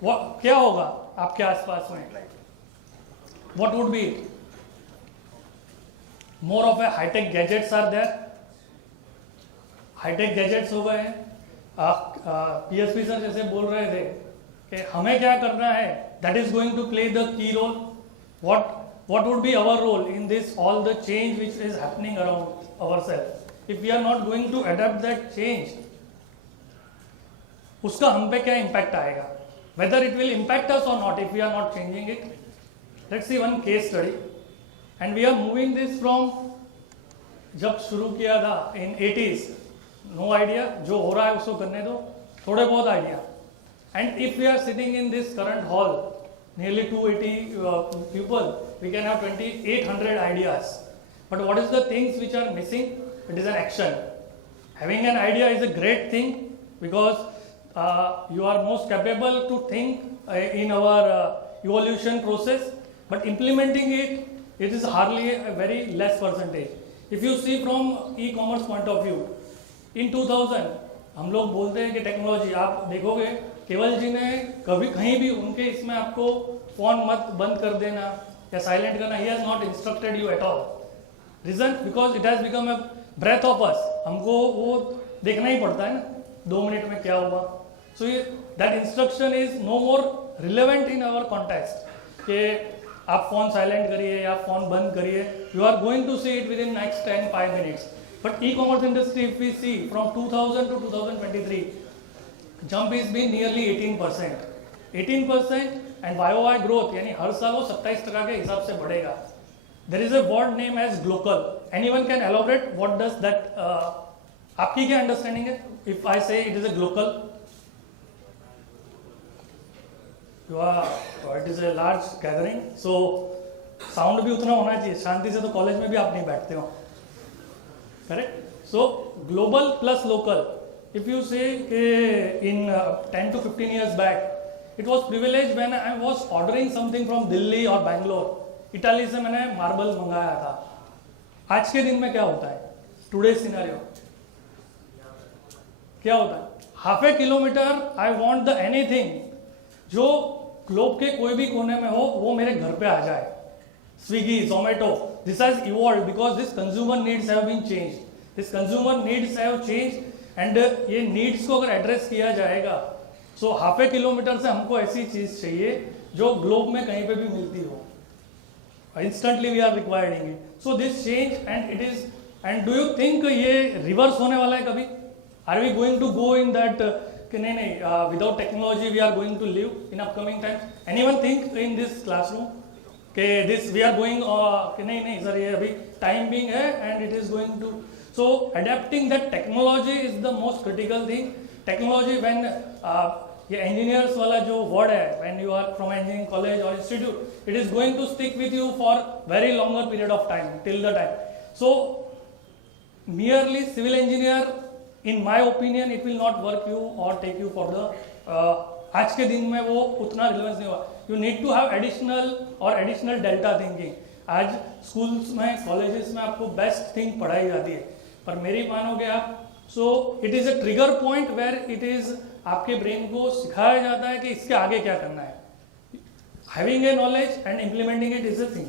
What क्या होगा आपके आसपास में? What would be it? More of a high-tech gadgets are there. High-tech gadgets हो गए हैं. PSP sir जैसे बोल रहे थे कि हमें क्या करना है, that is going to play the key role. what would be our role in this all the change which is happening around ourselves? If we are not going to adapt that change, उसका हम पे क्या impact आएगा? Whether it will impact us or not if we are not changing it. Let's see one case study, and we are moving this from जब शुरू किया था in 80s, no idea, जो हो रहा है उसको करने दो, थोड़े बहुत idea. And if we are sitting in this current hall, nearly 280 people, we can have 2,800 ideas. But what is the things which are missing? It is an action. Having an idea is a great thing because you are most capable to think in our evolution process, but implementing it, it is hardly a very less percentage. If you see from e-commerce point of view, in 2000 हम लोग बोलते हैं कि technology, आप देखोगे केवल जी ने कभी कहीं भी उनके इसमें आपको फोन मत बंद कर देना या साइलेंट करना, he has not instructed you at all. Reason? Because it has become a breath of us. हमको वो देखना ही पड़ता है ना 2 मिनट में क्या हुआ. So that instruction is no more relevant in our context. कि आप फोन साइलेंट करिए या फोन बंद करिए, you are going to see it within next 5 minutes. But e-commerce industry, if we see from 2000 to 2023, jump is been nearly 18%. 18% and YOY growth यानी हर साल वो 27% के हिसाब से बढ़ेगा. There is a word name as glocal. Anyone can elaborate what does that? आपकी क्या understanding है? If I say it is a glocal, it is a large gathering, so sound भी उतना होना चाहिए. शांति से तो कॉलेज में भी आप नहीं बैठते हो. Correct? So global plus local. If you say in 10 to 15 years back, it was privilege when I was ordering something from Delhi or Bangalore. Italy से मैंने मार्बल मंगाया था. आज के दिन में क्या होता है? टुडे सिनेरियो क्या होता है? Half A kilometre I want the anything जो ग्लोब के कोई भी कोने में हो वो मेरे घर पे आ जाए. Swiggy, Zomato, this has evolved because this consumer needs have been changed. This consumer needs have changed and ये needs को अगर एड्रेस किया जाएगा, so हाफ ए किलोमीटर से हमको ऐसी चीज चाहिए जो ग्लोब में कहीं पे भी मिलती हो. Instantly we are requiring it. So this change and it is, and do you think ये reverse होने वाला है कभी? Are we going to go in that कि नहीं without technology we are going to live in upcoming times? Anyone think in this classroom कि this we are going कि नहीं सर ये अभी time being है and it is going to, so adapting that technology is the most critical thing. Technology when ये engineers वाला जो word है, when you are from engineering college or institute, it is going to stick with you for very longer period of time till the time. So merely civil engineer, in my opinion, it will not work you or take you for the आज के दिन में वो उतना relevance नहीं हुआ. You need to have additional delta thinking. आज schools में कॉलेजेस में आपको बेस्ट थिंग पढ़ाई जाती है, पर मेरी मानोगे आप, so it is a trigger point where it is आपके ब्रेन को सिखाया जाता है कि इसके आगे क्या करना है. Having a knowledge and implementing it is a thing.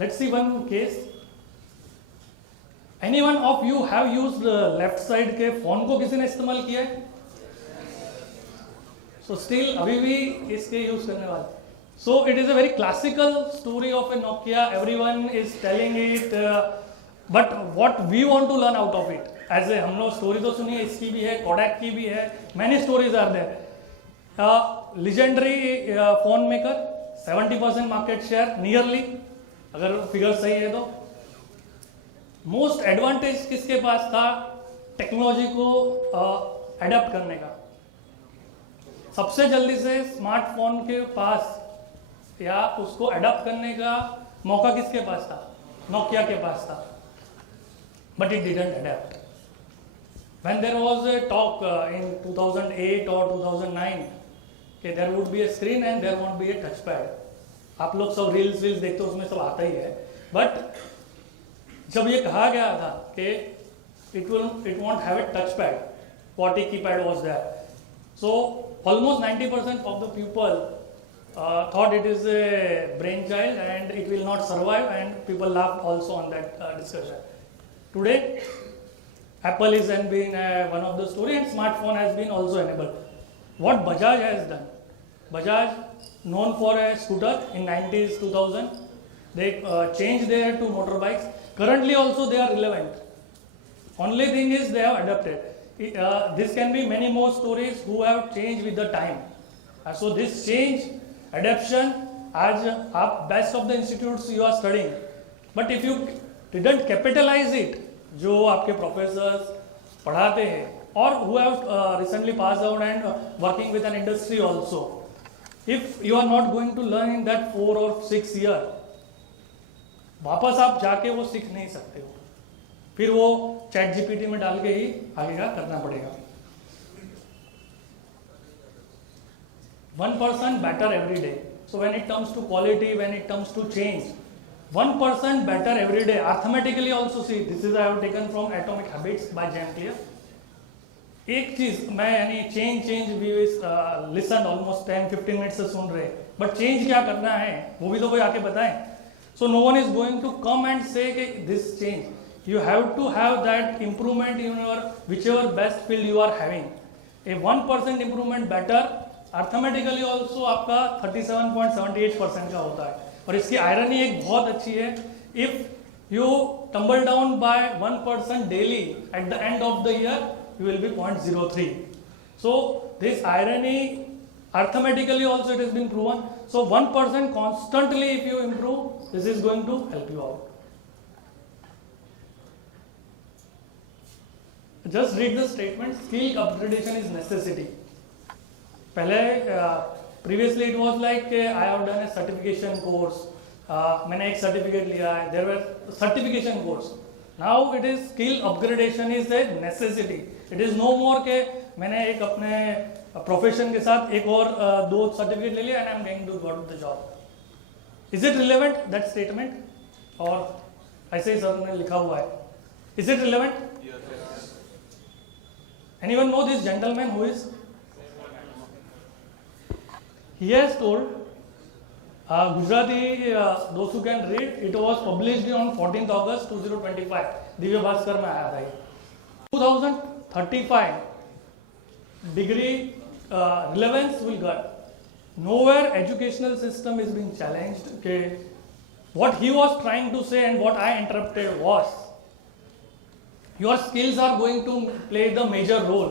Let's see one case. Anyone of you have used left side के फोन को किसी ने इस्तेमाल किया है? सो स्टिल अभी भी इसके यूज करने वाले. So it is a very classical story of a Nokia. Everyone is telling it, but what we want to learn out of it. As a हम लोग story तो सुनिए, इसकी भी है, Kodak की भी है, many stories are there. Legendary phone maker, 70% market share nearly, अगर figure सही है तो. Most advantage किसके पास था? टेक्नोलॉजी को अडेप्ट करने का. सबसे जल्दी से स्मार्टफोन के पास या उसको अडॉप्ट करने का मौका किसके पास था? नोकिया के पास था. But it didn't adopt. When there was a talk in 2008 और 2009 कि there would be a screen and there won't be a touch pad. आप लोग सब रील्स देखते हो, उसमें सब आता ही है. बट जब ये कहा गया था कि it won't have a touch pad, QWERTY keypad was there, so almost 90% of the people thought it is a brainchild and it will not survive, and people laughed also on that discussion. Today, Apple is being one of the story, and smartphone has been also enabled. What Bajaj has done, Bajaj known for a scooter in 90s 2000, They changed there to motorbikes. Currently also they are relevant. Only thing is they have adapted. This can be many more stories who have changed with the time. So this change, adaptation, as best of the institutes you are studying. But if you didn't capitalize it, जो आपके professors पढ़ाते हैं, or who have recently passed out and working with an industry also, if you are not going to learn in that 4 or 6 year, वापस आप जाके वो सीख नहीं सकते हो, फिर वो चैट जीपीटी में डाल के ही आगे का करना पड़ेगा. 1% better every day. So when it comes to quality, when it comes to change, 1% better every day. Arithmetically also see, this is I have taken from Atomic Habits by James Clear. एक चीज मैं यानी change we listen almost 10-15 minute से सुन रहे, but change क्या करना है वो भी तो कोई आके बताएं. So no one is going to come and say this change. You have to have that improvement in your whichever best field you are having. A 1% improvement better, arithmetically also आपका 37.78% का होता है. और इसकी irony एक बहुत अच्छी है. If you tumble down by 1% daily, at the end of the year, you will be 0.03. So this irony, arithmetically also it has been proven. So 1% constantly if you improve, this is going to help you out. Just read the statement. Skill upgradation is necessity. पहले previously it was like I have done a certification course. मैंने एक certificate लिया है. There were certification course. Now it is skill upgradation is a necessity. It is no more के मैंने एक अपने profession के साथ एक और 2 certificate ले लिया and I am going to go to the job. Is it relevant that statement? और ऐसे ही सर ने लिखा हुआ है. Is it relevant? Anyone know this gentleman who is? He has told, Gujarati, those who can read, it was published on 14th August 2025. Divya Bhaskar में आया था ये. 2035 degree relevance will get. Nowhere educational system is being challenged. Okay. What he was trying to say and what I interpreted was, your skills are going to play the major role.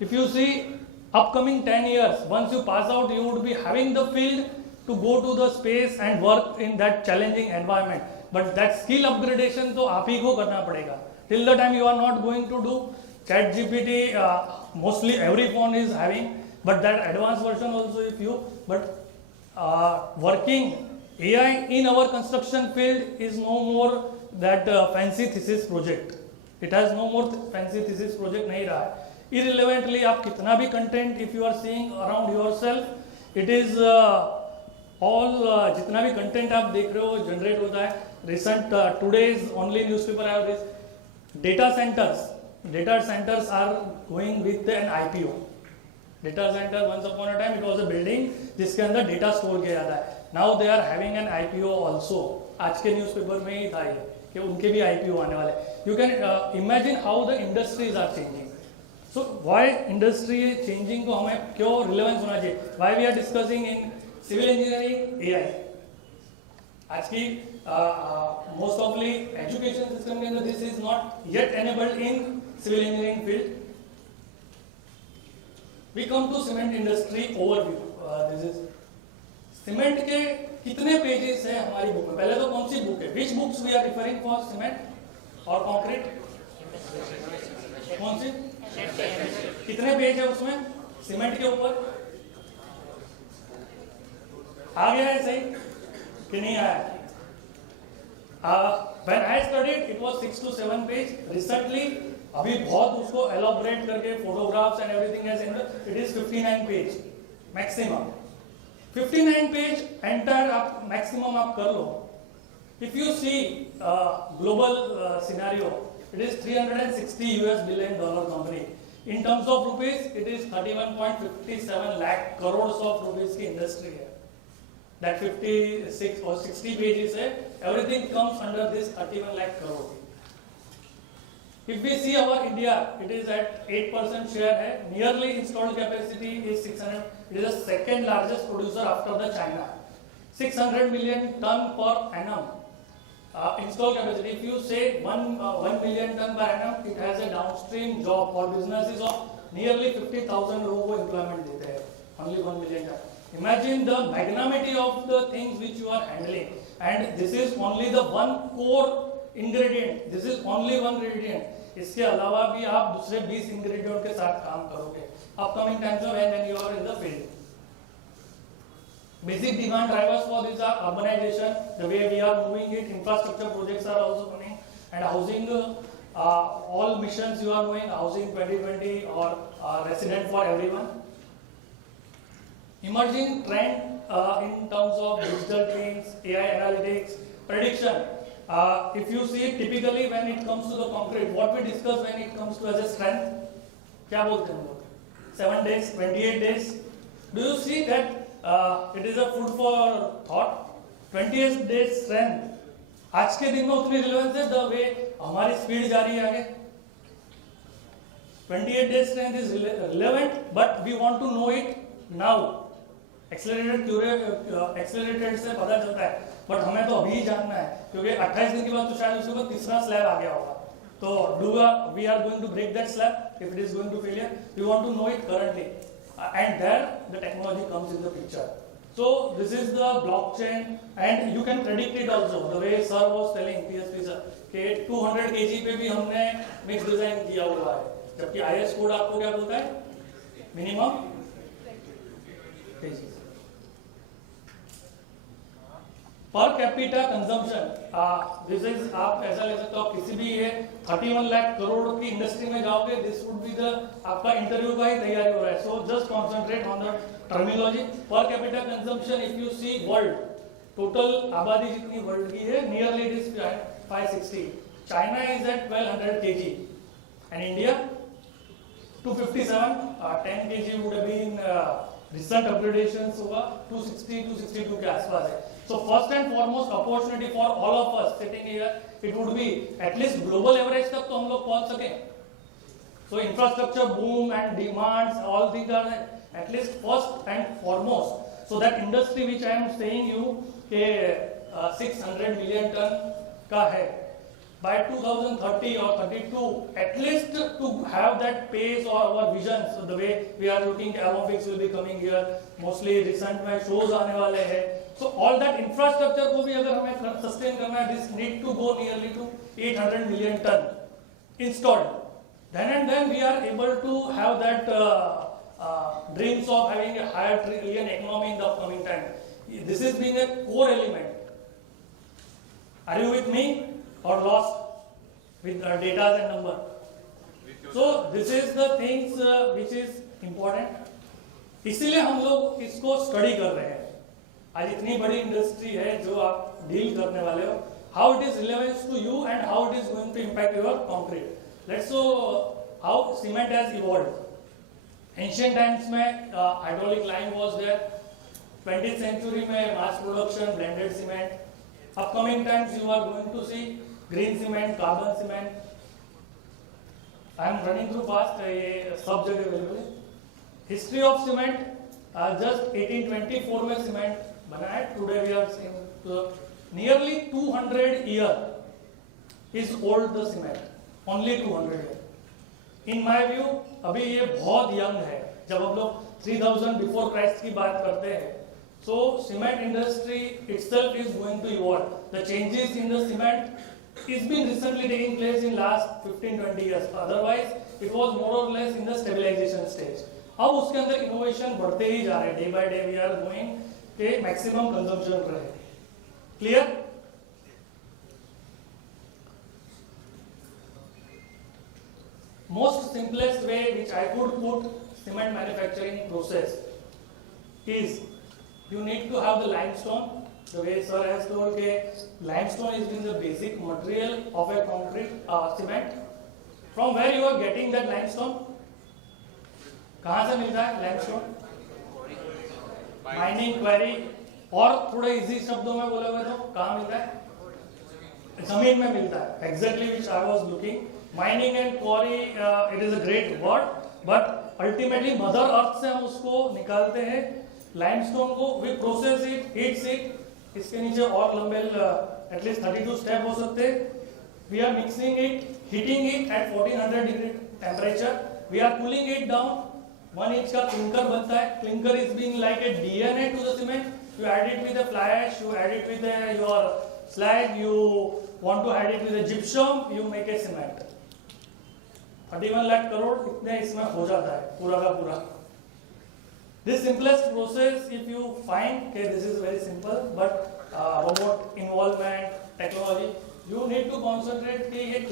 If you see upcoming 10 years, once you pass out, you would be having the field to go to the space and work in that challenging environment. But that skill upgradation तो आप ही को करना पड़ेगा. Till the time you are not going to do chat GPT, mostly every phone is having, but that advanced version also if you, but working AI in our construction field is no more that fancy thesis project. It has no more fancy thesis project नहीं रहा है. Irrelevantly आप कितना भी content if you are seeing around yourself, it is all जितना भी content आप देख रहे हो generate होता है. Recent today's only newspaper I have this data centers are going with an IPO. Data center once upon a time it was a building जिसके अंदर data store किया जाता है. Now they are having an IPO also. आज के newspaper में ही था ये कि उनके भी IPO आने वाले. You can imagine how the industries are changing. So why industry changing को हमें क्यों relevance होना चाहिए? Why we are discussing in civil engineering AI? आज की most ofly education system के अंदर this is not yet enabled in civil engineering field. We come to cement industry overview. This is cement के कितने pages हैं हमारी book में? पहले तो कौन सी book है? Which books we are referring for cement और concrete? कौन सी? कितने पेज है उसमें सीमेंट के ऊपर? आ गया है सही कि नहीं आया? When I studied, it was 6 to 7 page. Recently, अभी बहुत उसको elaborate करके photographs and everything has in it is 59 page maximum. 59 page entire आप maximum आप कर लो. If you see global scenario, it is $360 billion company. In terms of rupees, it is 31.57 lakh crores of rupees की industry है. That 56 or 60 pages है, everything comes under this 31 lakh crore. If we see our India, it is at 8% share है. Nearly installed capacity is 600. It is the second largest producer after the China. 600 million ton per annum. Install capacity, if you say 1 million ton per annum, it has a downstream job for businesses of nearly 50,000 लोगों को employment देते हैं, only 1 million ton. Imagine the magnanimity of the things which you are handling, and this is only the one core ingredient, this is only one ingredient. इसके अलावा भी आप दूसरे 20 ingredient के साथ काम करोगे अपकमिंग टाइम्स में when you are in the field. Basic demand drivers for this are urbanization, the way we are moving it, infrastructure projects are also coming, and housing, all missions you are knowing, housing 2020 or resident for everyone. Emerging trend in terms of digital twins, AI analytics, prediction. If you see typically when it comes to the concrete, what we discuss when it comes to as a strength, क्या बोलते हैं लोग? 7 days, 28 days. Do you see that it is a food for thought? 28 days strength. आज के दिन में उतनी relevance है the way हमारी स्पीड जा रही है आगे. 28 days strength is relevant, but we want to know it now. Accelerated से पता चलता है, बट हमें तो अभी जानना है क्योंकि 28 दिन के बाद तो शायद उसके बाद तीसरा स्लैब आ गया होगा. तो we are going to break that slab if it is going to failure. We want to know it currently, and there the technology comes in the picture. So this is the blockchain, and you can predict it also. The way sir was telling, PSP sir, कि 200 kg पे भी हमने mix design किया हुआ है, जबकि IS code आपको क्या बोलता है? Minimum kg. पर कैपिटा कंजम्पशन, दिस इज, आप ऐसा ले सकते हो, आप किसी भी ये 31 लाख करोड़ की इंडस्ट्री में जाओगे, दिस वुड बी द, आपका इंटरव्यू का ही तैयारी हो रहा है. So just concentrate on the terminology. Per capita consumption, if you see world, total आबादी जितनी वर्ल्ड की है, nearly it is 560. China is at 1200 kg and India 257. 10 kg would have been recent upgradations होगा 260 262 के आसपास है. So first and foremost opportunity for all of us sitting here, it would be at least global average तक तो हम लोग पहुंच सकें. So infrastructure boom and demands, all things are at least first and foremost. So that industry which I am saying you के 600 million ton का है, by 2030 or 32, at least to have that pace or our vision. So the way we are looking, Alomfix will be coming here, mostly recent में shows आने वाले हैं. So all that infrastructure को भी अगर हमें sustain करना है, this need to go nearly to 800 million ton installed. Then and then we are able to have that dreams of having a higher trillion economy in the upcoming time. This is being a core element. Are you with me or lost with data and number? So this is the things which is important. इसीलिए हम लोग इसको study कर रहे हैं. आज इतनी बड़ी इंडस्ट्री है जो आप डील करने वाले हो, how it is relevance to you and how it is going to impact your concrete. Let's so how cement has evolved. Ancient times में hydraulic lime was there. 20th century में mass production, blended cement. Upcoming times you are going to see green cement, carbon cement. I am running through fast, ये सब जगह available है. History of cement, just 1824 में cement बना है. Today we are seeing nearly 200 year is old the cement, only 200 year. In my view अभी ये बहुत यंग है. जब हम लोग 3000 बिफोर क्राइस्ट की बात करते हैं, so cement industry itself is going to evolve. The changes in the cement is been recently taking place in last 15-20 years. Otherwise it was more or less in the stabilization stage. अब उसके अंदर innovation बढ़ते ही जा रहे हैं. Day by day we are going के maximum consumption रहे. Clear? Most simplest way which I could put cement manufacturing process is you need to have the limestone. The way sir has told ke limestone is been the basic material of a concrete cement. From where you are getting that limestone? कहाँ से मिलता है limestone? Mining, query. और थोड़े easy शब्दों में बोले हुए तो कहाँ मिलता है? जमीन में मिलता है. Exactly which I was looking. Mining and quarry, it is a great word, but ultimately mother earth से हम उसको निकालते हैं. Limestone को we process it, heat it, इसके नीचे और लंबे एटलीस्ट 32 स्टेप हो सकते। We are mixing it, heating it at 1400 degree temperature, we are cooling it down. 1 inch का क्लिंकर बनता है। Clinker is being like a DNA to the cement. You add it with a fly ash, you add it with your slag, you want to add it with a gypsum, you make a cement. 31 lakh crore इतने इसमें हो जाता है पूरा का पूरा। This simplest process, if you find okay, this is very simple, but robot involvement, technology, you need to concentrate कि ये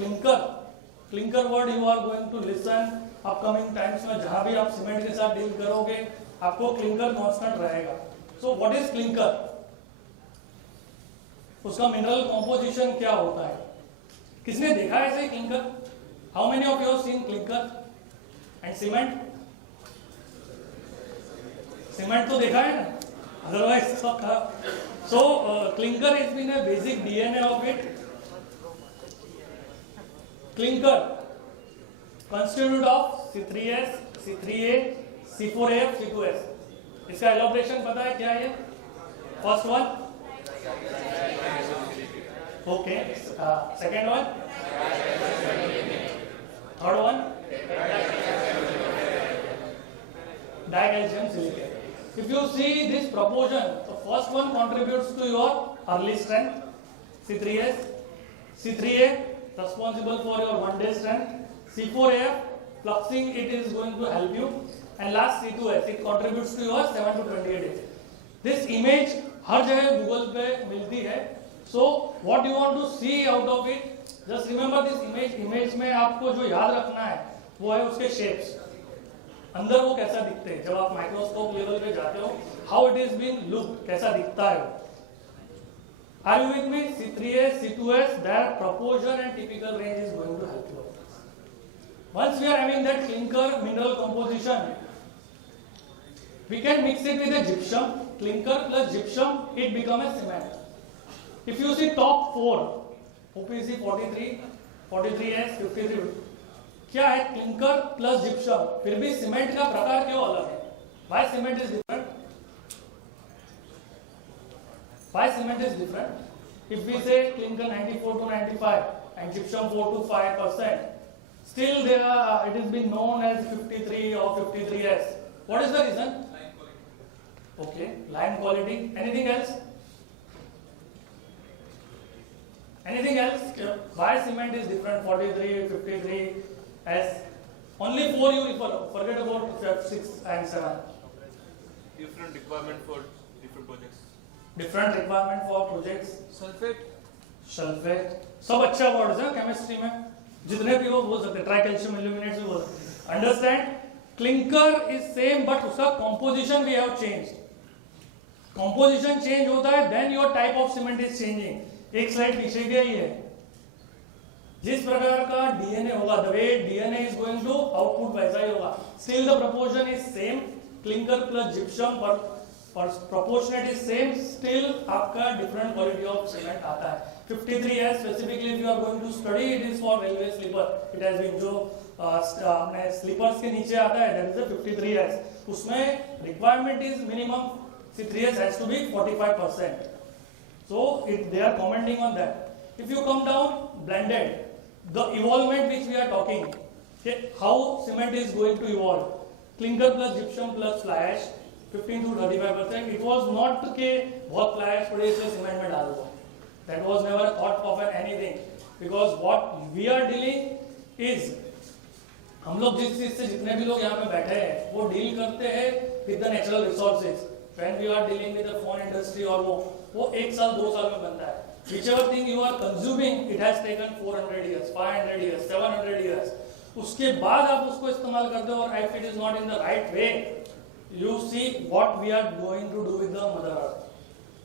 clinker word you are going to listen upcoming times में जहाँ भी आप सीमेंट के साथ डील करोगे आपको clinker constant रहेगा। So what is clinker? उसका मिनरल कॉम्पोजिशन क्या होता है? किसने देखा है ऐसे clinker? How many of you have seen clinker and cement? Cement तो देखा है ना? Otherwise so clinker has been a basic DNA of it. Clinker constituted of C3S, C3A, C4F, C2S. इसका एलोब्रेशन पता है क्या है? First one okay, second one, third one dicalcium silicate. If you see this proportion, the first one contributes to your early strength, C3S, C3A responsible for your 1-day strength, C4F fluxing it is going to help you, and last C2S it contributes to your 7 to 28 days. This image हर जगह Google पे मिलती है। So what you want to see out of it, just remember this image. Image में आपको जो याद रखना है वो है उसके शेप्स, अंदर वो कैसा दिखते हैं जब आप माइक्रोस्कोप लेवल पे जाते हो, how it is been look, कैसा दिखता है। Are you with me? C3S, C2S, their proportion and typical range is going to help you. Once we are having that clinker mineral composition, we can mix it with a gypsum. Clinker plus gypsum, it becomes a cement. If you see top 4, OPC 43, 43S, 53, क्या है? Clinker plus gypsum. फिर भी cement का प्रकार क्यों अलग है? Why cement is different? Why cement is different? If we say clinker 94 to 95 and gypsum 4 to 5%, still there it is been known as 53 or 53S. What is the reason? Okay, lime quality. Anything else? Anything else? Why cement is different? 43, 53S. Only 4 you refer. Forget about 6 and 7. Different requirement for different projects. Different requirement for projects. Sulfate. सब अच्छा words है chemistry में, जितने भी वो बोल सकते, try calcium aluminate भी बोल सकते। Understand? Clinker is same but उसका composition we have changed. Composition change होता है then your type of cement is changing. एक स्लाइड पीछे गई है, जिस प्रकार का डीएनए होगा, the way DNA is going to output वैसा ही होगा। Still the proportion is same, clinker plus gypsum पर proportionate is same, still आपका different quality of cement आता है। 53S specifically if you are going to study, it is for railway sleeper. It has been जो अपने sleepers के नीचे आता है, that is the 53S. उसमें requirement is minimum C3S has to be 45%. So they are commenting on that. If you come down, blended, the evolvement which we are talking, okay, how cement is going to evolve, clinker plus gypsum plus fly ash, 15 to 35%. It was not के बहुत fly ash पड़े इसलिए cement में डाल दो. That was never thought of anything, because what we are dealing is, हम लोग जिस चीज से जितने भी लोग यहाँ पे बैठे हैं वो डील करते हैं with the natural resources. When we are dealing with the phone industry और वो 1 साल 2 साल में बनता है. Whichever thing you are consuming, it has taken 400 years, 500 years, 700 years. उसके बाद आप उसको इस्तेमाल करते हो और if it is not in the right way, you see what we are going to do with the mother earth.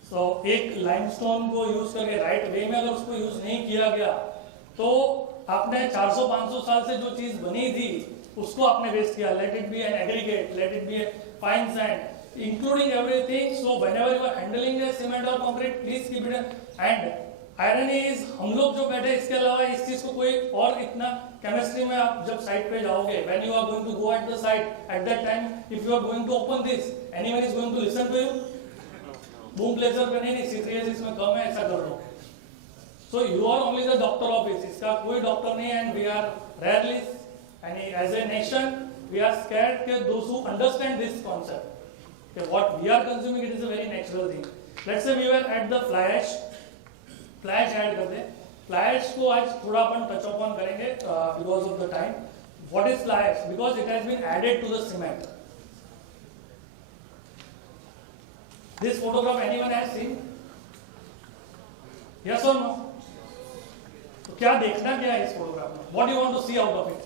So एक limestone को यूज करके राइट वे में अगर उसको यूज नहीं किया गया तो आपने 400-500 साल से जो चीज बनी थी उसको आपने वेस्ट किया. Let it be an aggregate, let it be a fine sand, including everything. So whenever you are handling a cement or concrete, please keep it. And irony is, हम लोग जो बैठे इसके अलावा इस चीज को कोई और इतना केमिस्ट्री में आप जब साइट पे जाओगे, when you are going to go at the site, at that time if you are going to open this, anyone is going to listen to you? Boom pleasure पे नहीं C3S इसमें कम है ऐसा कर लो. So you are only the doctor of it. इसका कोई doctor नहीं है, and we are rarely, and as a nation we are scared that those who understand this concept, that what we are consuming, it is a very natural thing. Let's say we were at the fly ash add करते हैं. Fly ash को आज थोड़ा अपन touch upon करेंगे because of the time. What is fly ash? Because it has been added to the cement. This photograph anyone has seen? Yes or no? तो क्या देखना क्या है इस फोटोग्राफ में? What do you want to see out of it?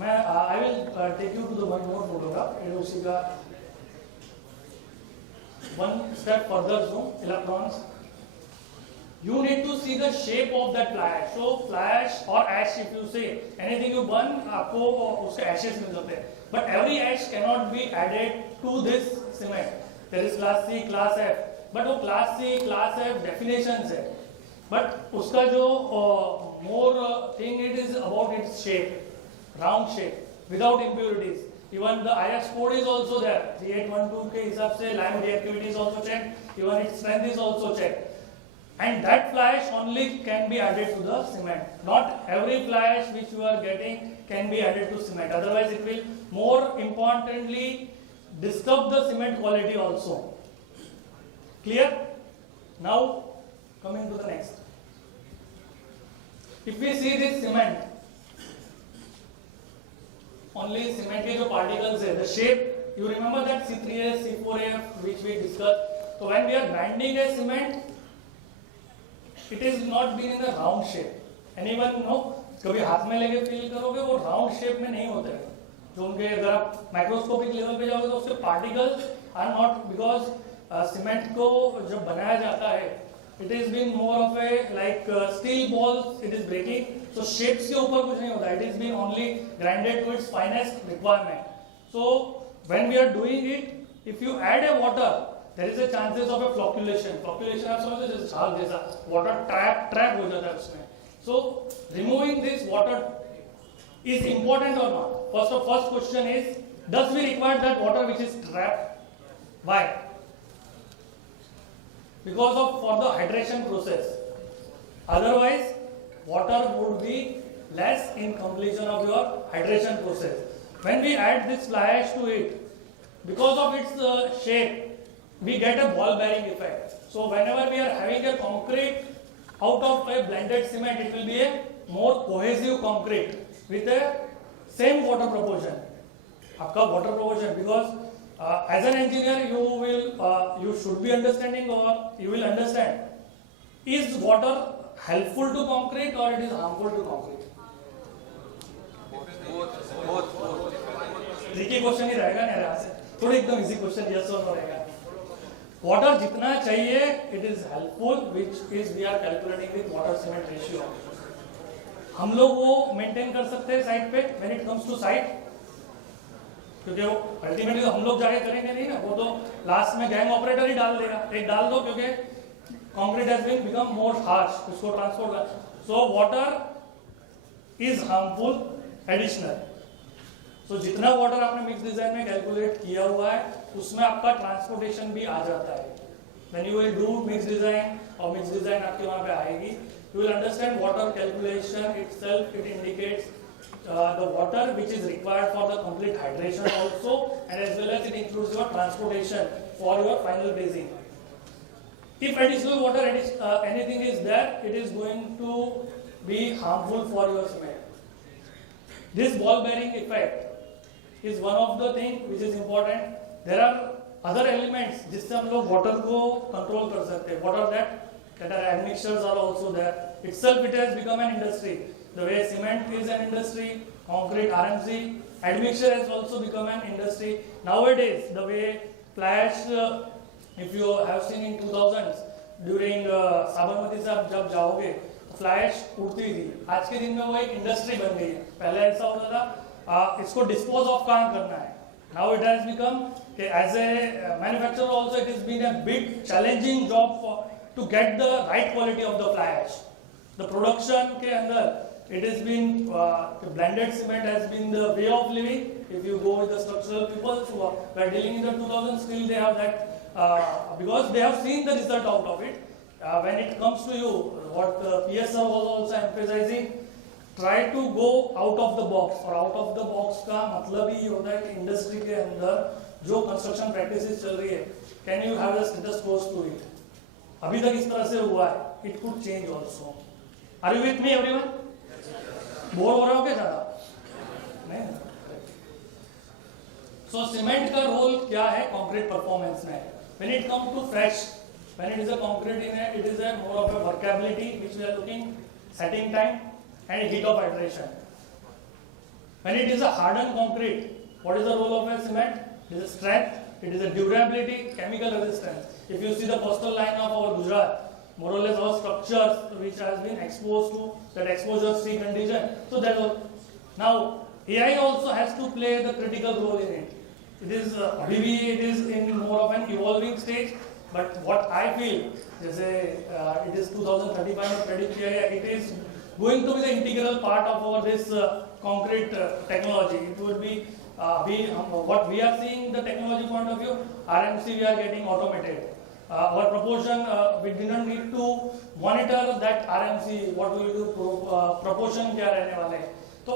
I will take you to the one more photograph. ये उसी का one step further zoom electrons. You need to see the shape of that fly ash. So fly ash or ash, if you say anything you burn, आपको उसके ashes मिल जाते हैं. But every ash cannot be added to this cement. There is class C, class F. But वो class C, class F definitions है. But उसका जो more thing it is about its shape, round shape, without impurities. Even the IS code is also there. 3812 के हिसाब से lime reactivity is also checked. Even its strength is also checked. And that fly ash only can be added to the cement. Not every fly ash which you are getting can be added to cement. Otherwise, it will more importantly disturb the cement quality also. Clear? Now, coming to the next. If we see this cement, only cement के जो particles है, the shape, you remember that C3S, C4F which we discussed. So when we are grinding a cement, it is not been in a round shape. Anyone know? कभी हाथ में लेके feel करोगे वो round shape में नहीं होते हैं. जो उनके अगर आप माइक्रोस्कोपिक लेवल पे जाओगे तो उसके particles are not, because cement को जब बनाया जाता है it is been more of a like steel balls, it is breaking. So shapes के ऊपर कुछ नहीं होता. It is been only grinded to its finest requirement. So when we are doing it, if you add a water, there is a chances of a flocculation. Flocculation आप समझते हैं, जैसे छाल जैसा water trap हो जाता है उसमें. So removing this water is important or not? First question is, does we require that water which is trapped? Why? Because of for the hydration process. Otherwise, water would be less in completion of your hydration process. When we add this fly ash to it, because of its shape, we get a ball bearing effect. So whenever we are having a concrete out of a blended cement, it will be a more cohesive concrete with a same water proportion. आपका water proportion, because as an engineer you should be understanding, or you will understand, is water helpful to concrete or it is harmful to concrete? Both. Tricky question ही रहेगा ना यहाँ से. थोड़ा एकदम easy question, yes or no रहेगा. Water जितना चाहिए it is helpful, which is we are calculating with water cement ratio. हम लोग वो मेंटेन कर सकते हैं साइट पे when it comes to site, क्योंकि वो अल्टीमेटली हम लोग जाके करेंगे नहीं ना, वो तो लास्ट में गैंग ऑपरेटर ही डाल देगा. एक डाल दो क्योंकि concrete has been become more harsh, उसको ट्रांसपोर्ट कर. So water is harmful additional. तो जितना वाटर आपने मिक्स डिजाइन में कैलकुलेट किया हुआ है उसमें आपका ट्रांसपोर्टेशन भी आ जाता है. When you will do mix design, और मिक्स डिजाइन आपके वहां पे आएगी, you will understand water calculation itself. It indicates the water which is required for the complete hydration also, and as well as it includes your transportation for your final basing. If additional water anything is there, it is going to be harmful for your cement. This ball bearing effect is one of the thing which is important. There are other elements जिससे हम लोग water को control कर सकते हैं. Water that are admixtures are also there. Itself it has become an industry. The way cement is an industry, concrete, RMC, admixture has also become an industry. Nowadays, the way fly ash, if you have seen in 2000s during Sabarmati से आप जब जाओगे तो fly ash उड़ती थी. आज के दिन में वो एक इंडस्ट्री बन गई है. पहले ऐसा होता था इसको डिस्पोज ऑफ कहाँ करना है. Now it has become as a manufacturer also it is been a big challenging job to get the right quality of the fly ash. The production के अंदर it has been, blended cement has been the way of living. If you go with the structural people who are dealing in the 2000s, still they have that, because they have seen the result out of it. When it comes to you, what PSR was also emphasizing, try to go out of the box. और out of the box का मतलब ही होता है कि industry के अंदर जो construction practices चल रही है, can you have the status quo to it? अभी तक इस तरह से हुआ है, it could change also. Are you with me everyone? Bore हो रहे हो क्या ज्यादा? नहीं. सो सीमेंट का रोल क्या है कंक्रीट परफॉर्मेंस में? When it comes to fresh, when it is a concrete in it, it is a more of a workability which we are looking, setting time and heat of hydration. When it is a hardened concrete, what is the role of a cement? It is a strength, it is a durability, chemical resistance. If you see the coastal line of our Gujarat, more or less our structures which has been exposed to that exposure sea condition. So that was, now AI also has to play the critical role in it. It is it is in more of an evolving stage. But what I feel, जैसे it is 2035 में predict किया है, it is going to be the integral part of our this concrete technology. It would be what we are seeing the technology point of view. RMC we are getting automated. Our proportion we do not need to monitor that RMC. What will do proportion क्या रहने वाले हैं. तो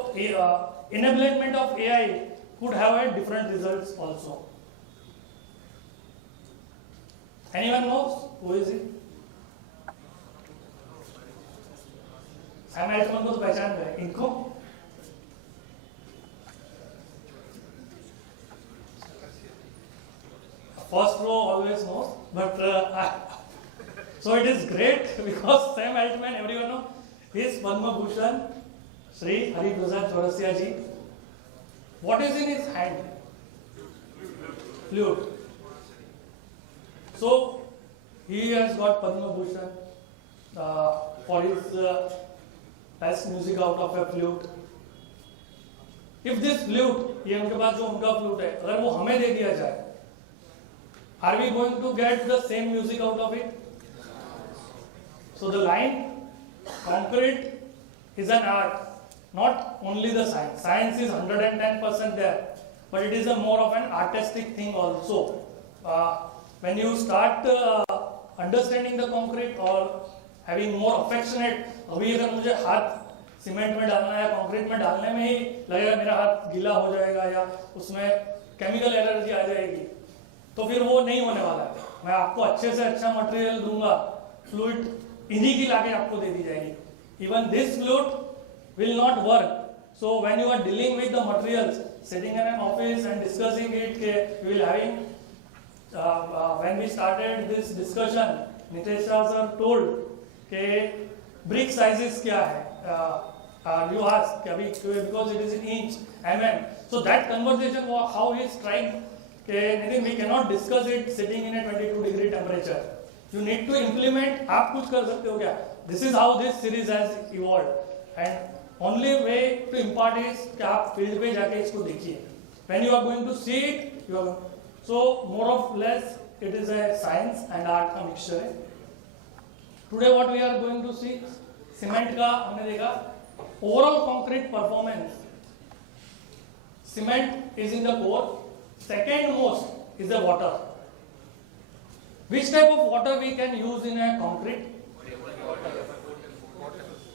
enablement of AI could have a different results also. Anyone knows who is it? Sam Altman को तो पहचान गए. इनको first row always knows, but so it is great because Sam Altman, everyone know, is Padma Bhushan Sri Hari Prasad Chaurasia ji. What is in his hand? Flute. So he has got Padma Bhushan for his best music out of a flute. If this flute, ये उनके पास जो उनका flute है, अगर वो हमें दे दिया जाए, are we going to get the same music out of it? So the line, concrete is an art, not only the science. Science is 110% there, but it is a more of an artistic thing also. When you start understanding the concrete or having more affectionate, अभी अगर मुझे हाथ cement में डालना है, concrete में डालने में ही लगेगा मेरा हाथ गीला हो जाएगा या उसमें केमिकल एलर्जी आ जाएगी, तो फिर वो नहीं होने वाला है. मैं आपको अच्छे से अच्छा मटेरियल दूंगा, फ्लूइड इन्हीं की लाके आपको दे दी जाएगी. Even this flute will not work. So when you are dealing with the materials, sitting in an office and discussing it, we will having when we started this discussion, Nitesh Shah sir told कि brick sizes क्या है? You asked because it is in inch, mm. So that conversation was how he is trying. Nitin, we cannot discuss it sitting in a 22-degree temperature. You need to implement. आप कुछ कर सकते हो क्या? This is how this series has evolved, and only way to impart is कि आप field पे जाके इसको देखिए. When you are going to see it, you are so more or less it is a science and art का mixture है. Today what we are going to see, cement का हमने देखा overall concrete performance. Cement is in the core. Second most is the water. Which type of water we can use in a concrete?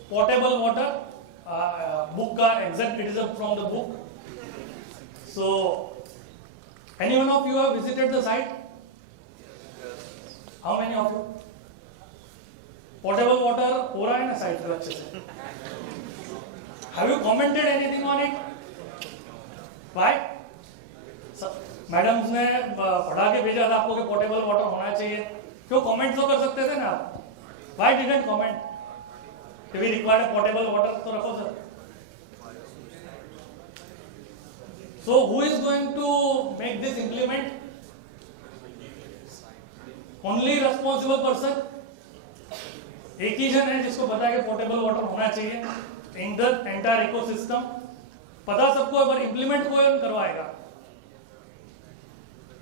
Potable water. Book ka exact it is from the book. So, any one of you have visited the site? How many of you? Potable water हो रहा है ना site पर अच्छे से? Have you commented anything on it? Why? Madams ने पढ़ा के भेजा था आपको कि पोर्टेबल वाटर होना चाहिए. क्यों कमेंट तो कर सकते थे ना आप? Why didn't comment? कि we require portable water तो रखो sir. So who is going to make this implement? Only responsible person. एक ही जन है जिसको पता है कि पोर्टेबल वाटर होना चाहिए in the entire ecosystem. पता सबको है पर implement कौन करवाएगा?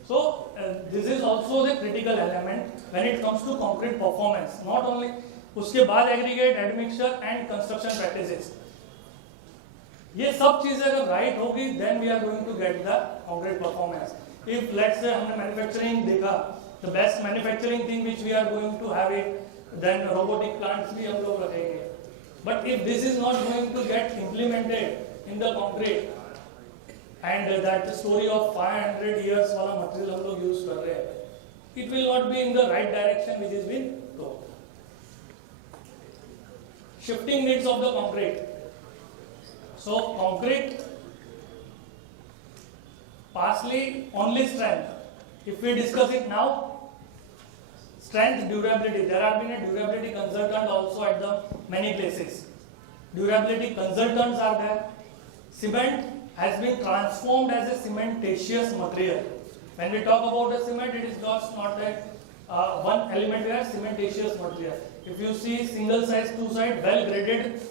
So this is also the critical element when it comes to concrete performance. Not only उसके बाद aggregate, admixture and construction practices. ये सब चीजें अगर राइट होगी then we are going to get the concrete performance. If let's say हमने manufacturing देखा, the best manufacturing thing which we are going to have it, then robotic plants भी हम लोग रखेंगे. But if this is not going to get implemented in the concrete and that story of 500 years वाला material हम लोग use कर रहे हैं, it will not be in the right direction which is been told. Shifting needs of the concrete. So concrete, partially only strength. If we discuss it now, strength, durability. There have been a durability consultant also at the many places. Durability consultants are there. Cement has been transformed as a cementitious material. When we talk about a cement, it is just not a one element where cementitious material. If you see single size, two side, well graded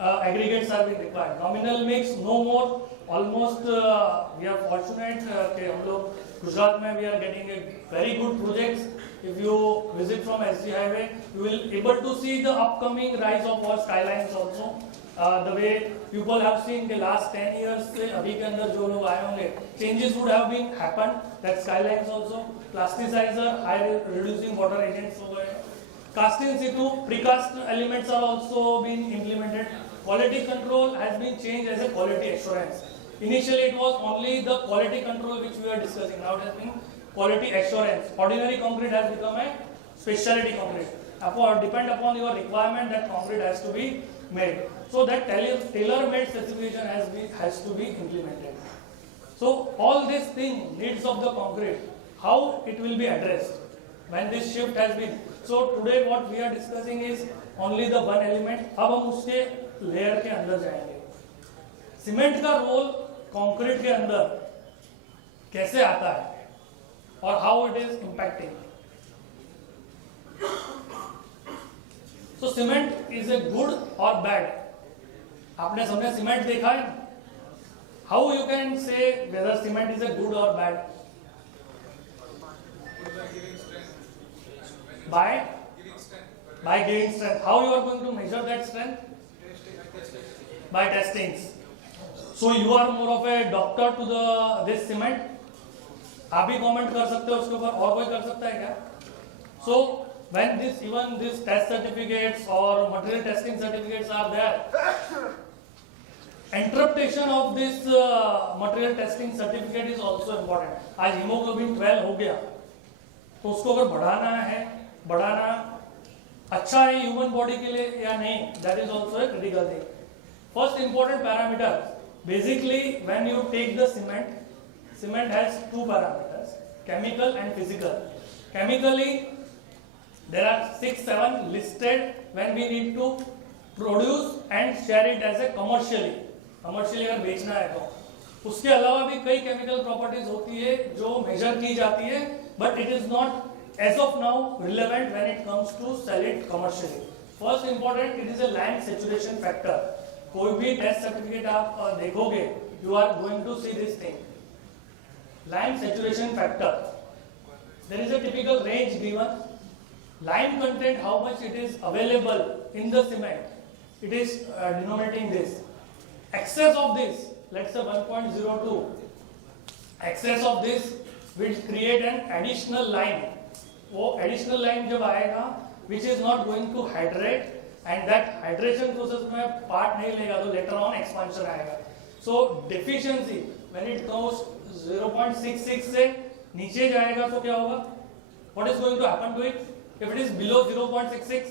aggregates are being required. Nominal mix, no more. Almost we are fortunate कि हम लोग गुजरात में we are getting a very good projects. If you visit from SG Highway, you will able to see the upcoming rise of our skylines also. The way people have seen the last 10 years से अभी के अंदर जो लोग आए होंगे, changes would have been happened. That skylines also, plasticizer, high reducing water agents हो गए. Cast in situ, precast elements are also being implemented. Quality control has been changed as a quality assurance. Initially it was only the quality control which we are discussing. Now it has been quality assurance. Ordinary concrete has become a specialty concrete. Depend upon your requirement that concrete has to be made. So that tailor-made specification has to be implemented. So all these things, needs of the concrete, how it will be addressed when this shift has been. So today what we are discussing is only the one element. अब हम उसके layer के अंदर जाएंगे. Cement का role concrete के अंदर कैसे आता है और how it is impacting. So cement is a good or bad. आपने सबने सीमेंट देखा है? How you can say whether cement is a good or bad? By giving strength. How you are going to measure that strength? By testings. So you are more of a doctor to this cement. आप भी comment कर सकते हो उसके ऊपर, और कोई कर सकता है क्या? So when this test certificates or material testing certificates are there, interpretation of this material testing certificate is also important. आज hemoglobin 12 हो गया, तो उसको अगर बढ़ाना अच्छा है ह्यूमन बॉडी के लिए या नहीं, that is also a critical thing. First important parameter, basically when you take the cement has two parameters, chemical and physical. Chemically there are 6-7 listed when we need to produce and share it as a commercially अगर बेचना है तो उसके अलावा भी कई chemical properties होती है जो मेजर की जाती है, but it is not as of now relevant when it comes to sell it commercially. First important, it is a lime saturation factor. कोई भी टेस्ट सर्टिफिकेट आप देखोगे, you are going to see this thing, lime saturation factor. There is a typical range given. Lime content, how much it is available in the cement, it is denominating this. Excess of this, let's say 1.02, excess of this will create an additional lime. वो additional lime जब आएगा, which is not going to hydrate, and that hydration process में part नहीं लेगा, तो later on expansion आएगा. So deficiency when it goes 0.66 से नीचे जाएगा तो क्या होगा? What is going to happen to it? If it is below 0.66,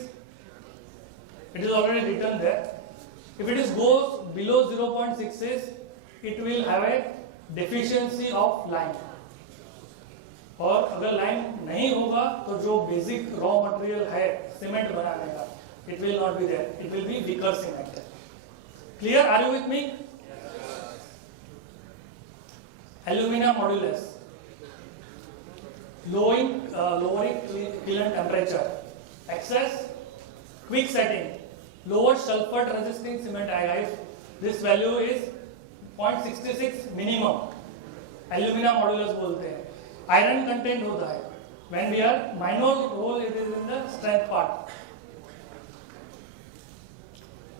it is already written there. If it is goes below 0.66, it will have a deficiency of lime. और अगर lime नहीं होगा तो जो बेसिक रॉ मटेरियल है cement बनाने का, it will not be there. It will be weaker cement. Clear? Are you with me? Alumina modulus. Lowering coolant temperature, excess, quick setting, lower sulfur resisting cement आएगा. If this value is 0.66 minimum, alumina modulus बोलते हैं. Iron content होता है. When we are minor role, it is in the strength part.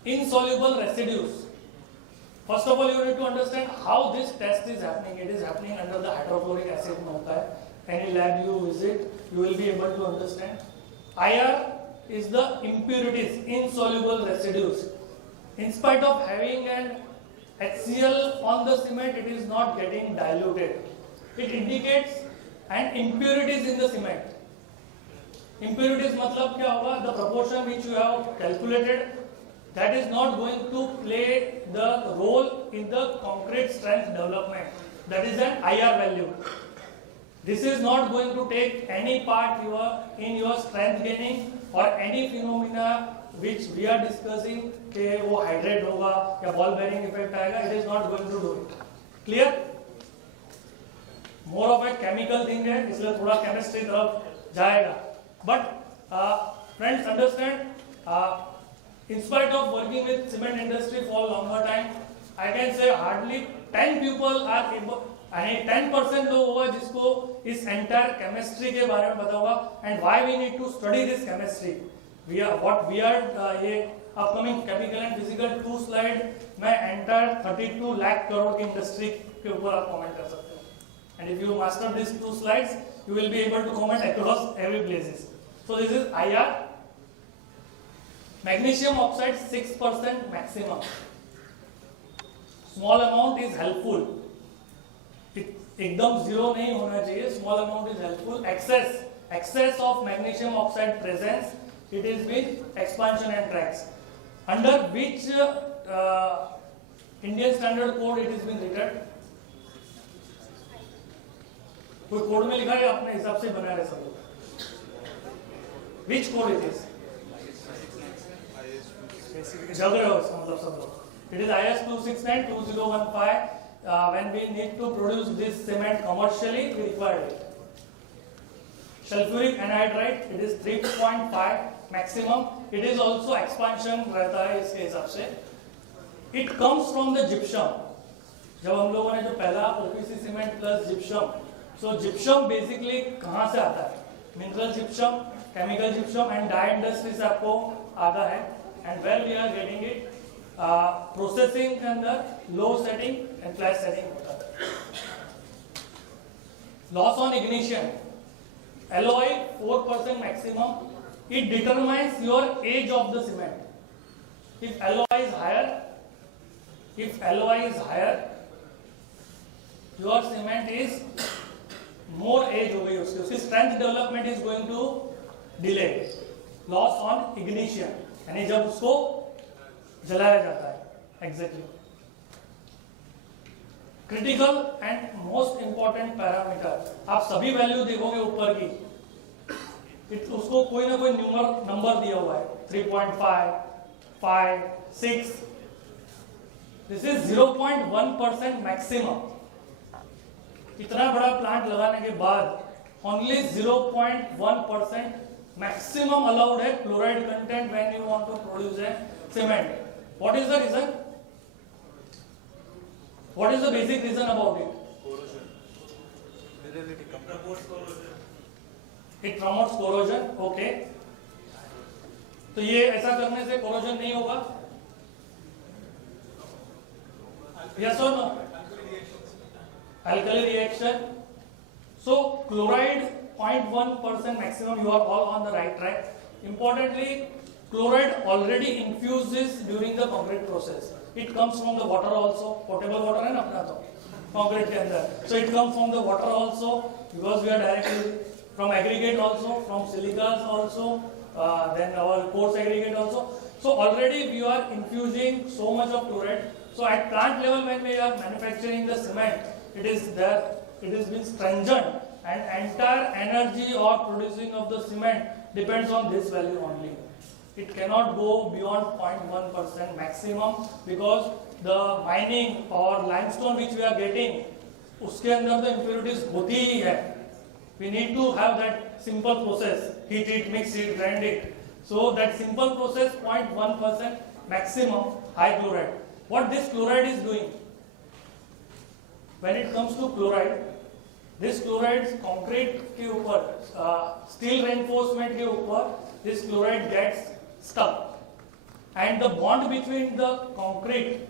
Insoluble residues. First of all, you need to understand how this test is happening. It is happening under the hydrochloric acid में होता है. Any lab you visit, you will be able to understand. IR is the impurities, insoluble residues. In spite of having an HCl on the cement, it is not getting diluted. It indicates an impurities in the cement. Impurities मतलब क्या होगा? The proportion which you have calculated, that is not going to play the role in the concrete strength development. That is an IR value. This is not going to take any part in your strength gaining or any phenomena which we are discussing कि वो hydrate होगा या ball bearing effect आएगा. It is not going to do it. Clear? More of a chemical thing है, इसलिए थोड़ा chemistry तरफ जाएगा. But friends, understand, in spite of working with cement industry for a longer time, I can say hardly 10 people are able, 10% लोग होगा जिसको इस entire chemistry के बारे में पता होगा. And why we need to study this chemistry? We are ये upcoming chemical and physical 2 slide में entire 32 lakh crore की industry के ऊपर आप comment कर सकते हो. And if you master these 2 slides, you will be able to comment across every places. So this is IR. Magnesium oxide 6% maximum. Small amount is helpful. एकदम zero नहीं होना चाहिए. Small amount is helpful. Excess of magnesium oxide presence, it is with expansion and tracks. Under which Indian Standard Code it is been written? कोई code में लिखा है या अपने हिसाब से बना रहे सब लोग? Which code it is? जग रहे हो मतलब सब लोग. It is IS 269-2015. When we need to produce this cement commercially, we require it. Sulfuric anhydride, it is 3.5 maximum. It is also expansion रहता है इसके हिसाब से. It comes from the gypsum. जब हम लोगों ने जो पहला OPC cement plus gypsum, so gypsum basically कहाँ से आता है? Mineral gypsum, chemical gypsum and dye industry से आपको आता है. And where we are getting it? Processing के अंदर low setting and flash setting होता है. Loss on ignition. Alloy 4% maximum. It determines your age of the cement. If alloy is higher, your cement is more age हो गई उसकी strength development is going to delay. Loss on ignition. यानी जब उसको जलाया जाता है. Exactly. Critical and most important parameter. आप सभी वैल्यू देखोगे ऊपर की, उसको कोई ना कोई नंबर दिया हुआ है. 3.5, 5, 6. This is 0.1% maximum. इतना बड़ा प्लांट लगाने के बाद only 0.1% maximum allowed है chloride content when you want to produce a cement. What is the reason? What is the basic reason about it? Corrosion. It promotes corrosion. Okay. तो ये ऐसा करने से corrosion नहीं होगा? Yes or no? Alkali reaction. So chloride 0.1% maximum. You are all on the right track. Importantly, chloride already infuses during the concrete process. It comes from the water also. Potable water है ना अपना तो concrete के अंदर. So it comes from the water also because we are directly from aggregate also, from silicas also, then our coarse aggregate also. So already we are infusing so much of chloride. So at plant level when we are manufacturing the cement, it is there. It is been stringent and entire energy or producing of the cement depends on this value only. It cannot go beyond 0.1% maximum because the mining or limestone which we are getting, उसके अंदर तो impurities होती ही है. We need to have that simple process, heat it, mix it, grind it. So that simple process 0.1% maximum high chloride. What this chloride is doing? When it comes to chloride, this chloride concrete के ऊपर, steel reinforcement के ऊपर, this chloride gets stuck, and the bond between the concrete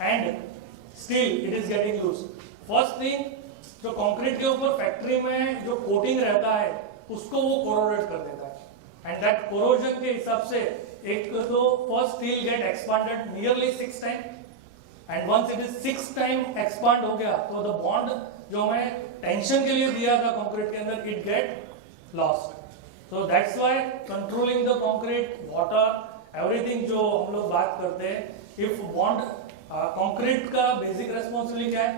and still it is getting loose. First thing, जो concrete के ऊपर factory में जो coating रहता है उसको वो कोरोडेट कर देता है, एंड दैट कोरोजन के हिसाब से एक तो first steel get expanded nearly 6 time, and once it is 6 time expand हो गया तो द बॉन्ड जो हमें टेंशन के लिए दिया था कंक्रीट के अंदर it get lost. So that's why controlling the concrete, water, everything जो हम लोग बात करते हैं, if bond concrete का basic responsibility क्या है?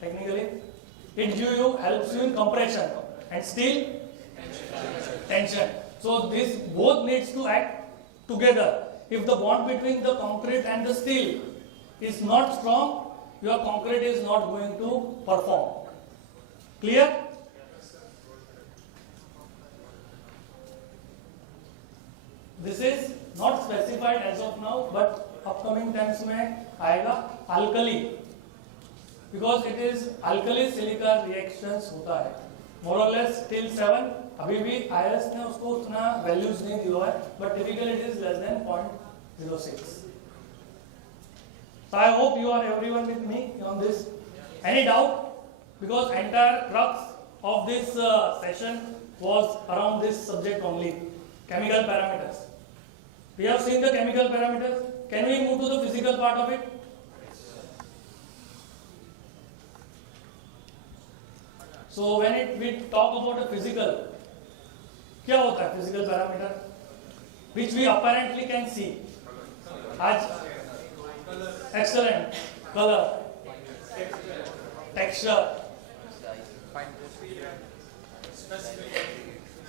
Technically, it helps you in compression and steel tension. So this both needs to act together. If the bond between the concrete and the steel is not strong, your concrete is not going to perform. Clear? This is not specified as of now, but upcoming times में आएगा alkali, because it is alkali silica reactions होता है. More or less till 7. अभी भी IS ने उसको उतना values नहीं दिया है, but typically it is less than 0.06. So I hope you are everyone with me on this. Any doubt? Because entire crux of this session was around this subject only, chemical parameters. We have seen the chemical parameters. Can we move to the physical part of it? So when we talk about the physical, क्या होता है physical parameter, which we apparently can see? आज excellent color, texture,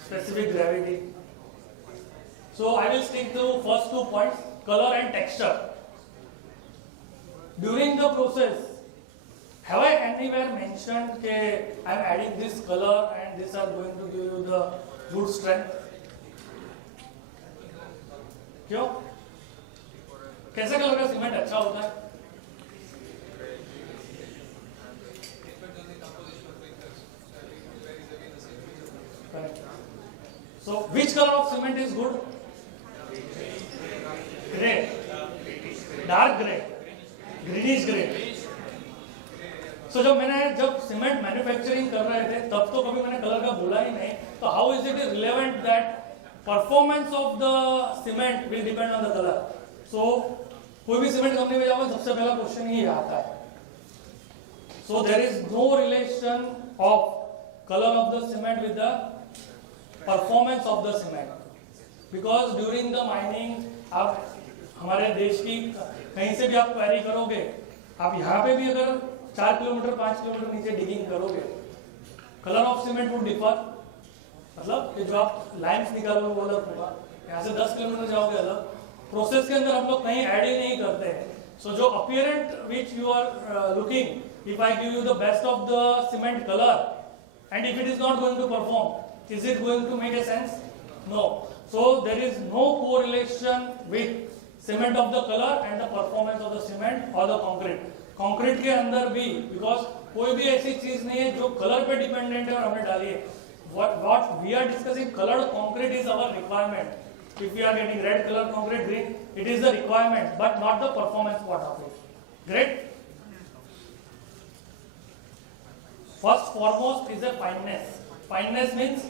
specific gravity. So I will stick to first 2 points, color and texture. During the process, have I anywhere mentioned that I am adding this color and these are going to give you the good strength? क्यों? कैसे colour का cement अच्छा होता है? So which color of cement is good? Gray, dark gray, greenish gray. So जब cement manufacturing कर रहे थे तब तो कभी मैंने कलर का बोला ही नहीं. तो how is it relevant that performance of the cement will depend on the color? So कोई भी सीमेंट कंपनी में जाओगे सबसे पहला क्वेश्चन ही आता है. So there is no relation of color of the cement with the performance of the cement, because during the mining आप हमारे देश की कहीं से भी आप क्वेरी करोगे, आप यहाँ पे भी अगर 4 किलोमीटर 5 किलोमीटर नीचे डिगिंग करोगे, colour of cement would differ. मतलब कि जो आप लाइन्स निकालोगे वो अलग होगा, यहाँ से 10 किलोमीटर जाओगे अलग. प्रोसेस के अंदर हम लोग कहीं ऐड ही नहीं करते हैं. सो जो apparent which you are looking, if I give you the best of the cement colour and if it is not going to perform, is it going to make a sense? No. So there is no correlation with cement of the color and the performance of the cement or the concrete. Concrete के अंदर भी, because कोई भी ऐसी चीज नहीं है जो कलर पे डिपेंडेंट है और हमने डाली है. What we are discussing, colored concrete is our requirement. If we are getting red color concrete, green, it is the requirement, but not the performance part of it. Great. First foremost is a fineness. Fineness means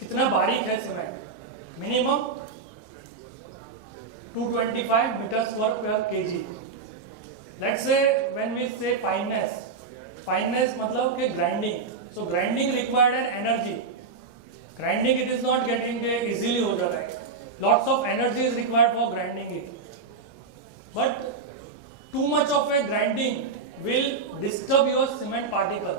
कितना बारीक है cement. Minimum 225 meters per kg. Let's say when we say fineness मतलब कि grinding. So grinding required an energy. Grinding it is not getting easily हो जाता है. Lots of energy is required for grinding it. But too much of a grinding will disturb your cement particle.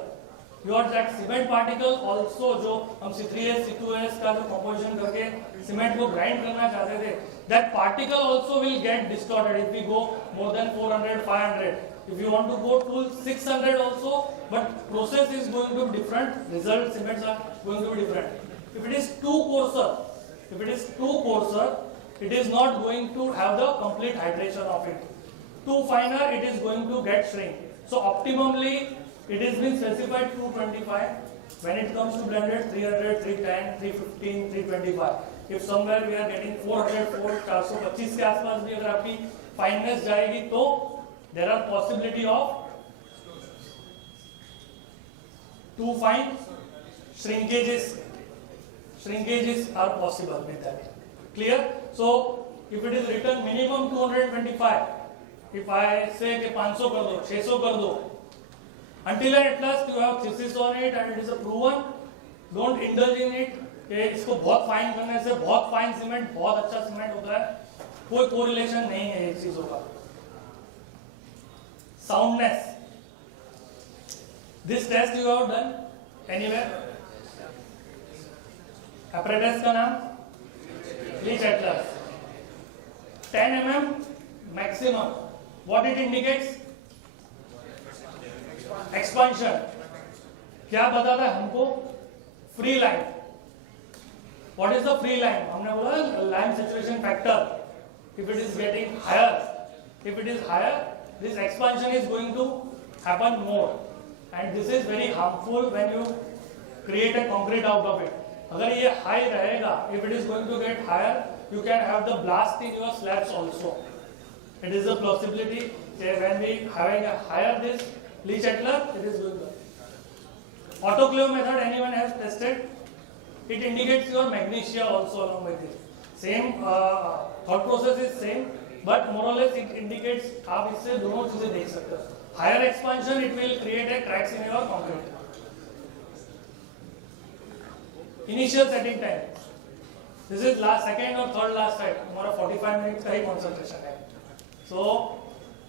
Your that cement particle also जो हम C3S, C2S का जो composition करके cement को grind करना चाहते थे, that particle also will get distorted if we go more than 400, 500. If you want to go to 600 also, but process is going to be different. Result cements are going to be different. If it is too coarser, it is not going to have the complete hydration of it. Too finer, it is going to get shrink. So optimally, it is been specified 225. When it comes to blended, 300, 310, 315, 325. If somewhere we are getting 404 425 के आसपास भी अगर आपकी fineness जाएगी तो there are possibility of too fine shrinkages are possible with that. Clear? So if it is written minimum 225, if I say कि 500 कर दो, 600 कर दो, until and at last you have thesis on it and it is a proven, don't indulge in it कि इसको बहुत fine करने से बहुत फाइन सीमेंट बहुत अच्छा सीमेंट होता है, कोई कोरिलेशन नहीं है इस चीजों का. Soundness. This test you have done anywhere? Apparatus का नाम Leach Atlas. 10 mm maximum. What it indicates? Expansion. क्या बताता है हमको? Free line. What is the free line? हमने बोला line saturation factor. If it is getting higher, this expansion is going to happen more, and this is very harmful when you create a concrete out of it. अगर ये high रहेगा, if it is going to get higher, you can have the blast in your slabs also. It is a possibility that when we having a higher this Leach Atlas, it is going to. Autoclave method anyone has tested? It indicates your magnesia also along with this. Same thought process is same, but more or less it indicates आप इससे दोनों चीजें देख सकते हो. Higher expansion, it will create a cracks in your concrete. Initial setting time. This is second or third last slide. हमारा 45 minutes का ही concentration है. So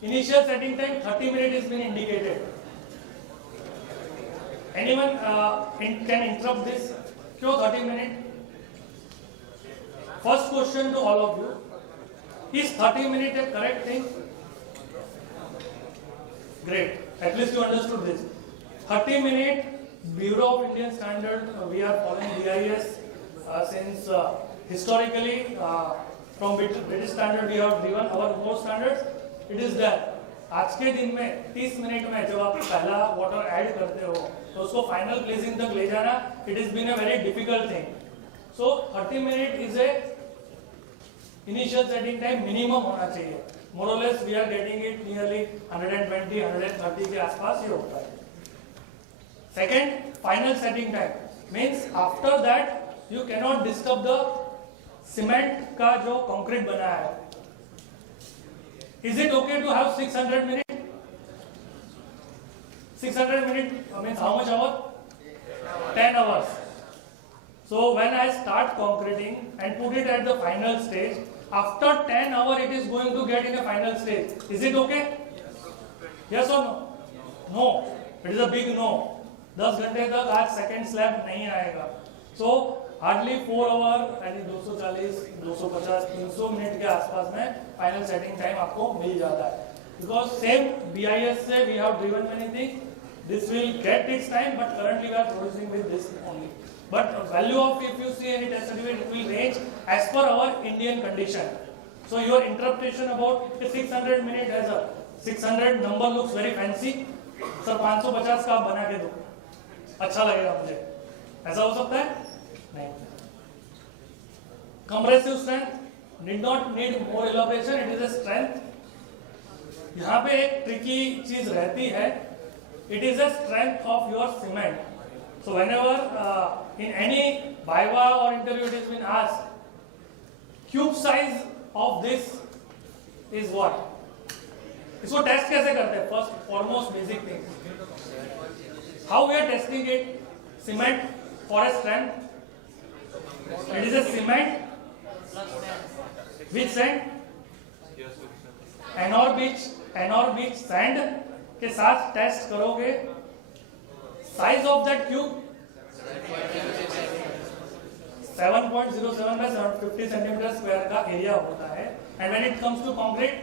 initial setting time 30 minutes has been indicated. Anyone can interrupt this? क्यों 30 minutes? First question to all of you: is 30 minutes a correct thing? Great. At least you understood this. 30 minutes. Bureau of Indian Standard, we are following BIS since historically from British standard we have given our more standards. It is that आज के दिन में 30 minute में जब आप पहला water add करते हो तो उसको फाइनल प्लेसिंग तक ले जाना it has been a very difficult thing. So 30 minutes is a initial setting time minimum होना चाहिए. More or less we are getting it nearly 120 130 के आसपास ये होता है. Second, final setting time means after that you cannot disturb the cement का जो concrete बना है. Is it okay to have 600 minutes? 600 minutes means how much hour? 10 hours. So when I start concreting and put it at the final stage, after 10 hours it is going to get in a final stage. Is it okay? Yes or no? No. It is a big no. 10 घंटे तक आज second slab नहीं आएगा. सो hardly 4 our यानी 240, 250, 300 minute के आसपास में final setting time आपको मिल जाता है. बिकॉज सेम BIS से we have driven many thing. This will get its time but currently we are producing with this only. But value of if you see any test certificate it will range as per our Indian condition. So your interpretation about 600 minute as a 600 number looks very fancy. Sir 550 का आप बना के दो, अच्छा लगेगा मुझे. ऐसा हो सकता है? नहीं. Compressive strength need not need more elaboration, it is a strength. यहाँ पे एक ट्रिकी चीज रहती है. It is a strength of your cement. So whenever in any viva और interview it is been asked, cube size of this is what. इसको test कैसे करते हैं? First foremost basic thing, how we are testing it? Cement for a strength. It is a cement with sand, NOR beach sand के साथ test करोगे. Size of that cube 7.07 by 750 centimetre square का area होता है. And when it comes to concrete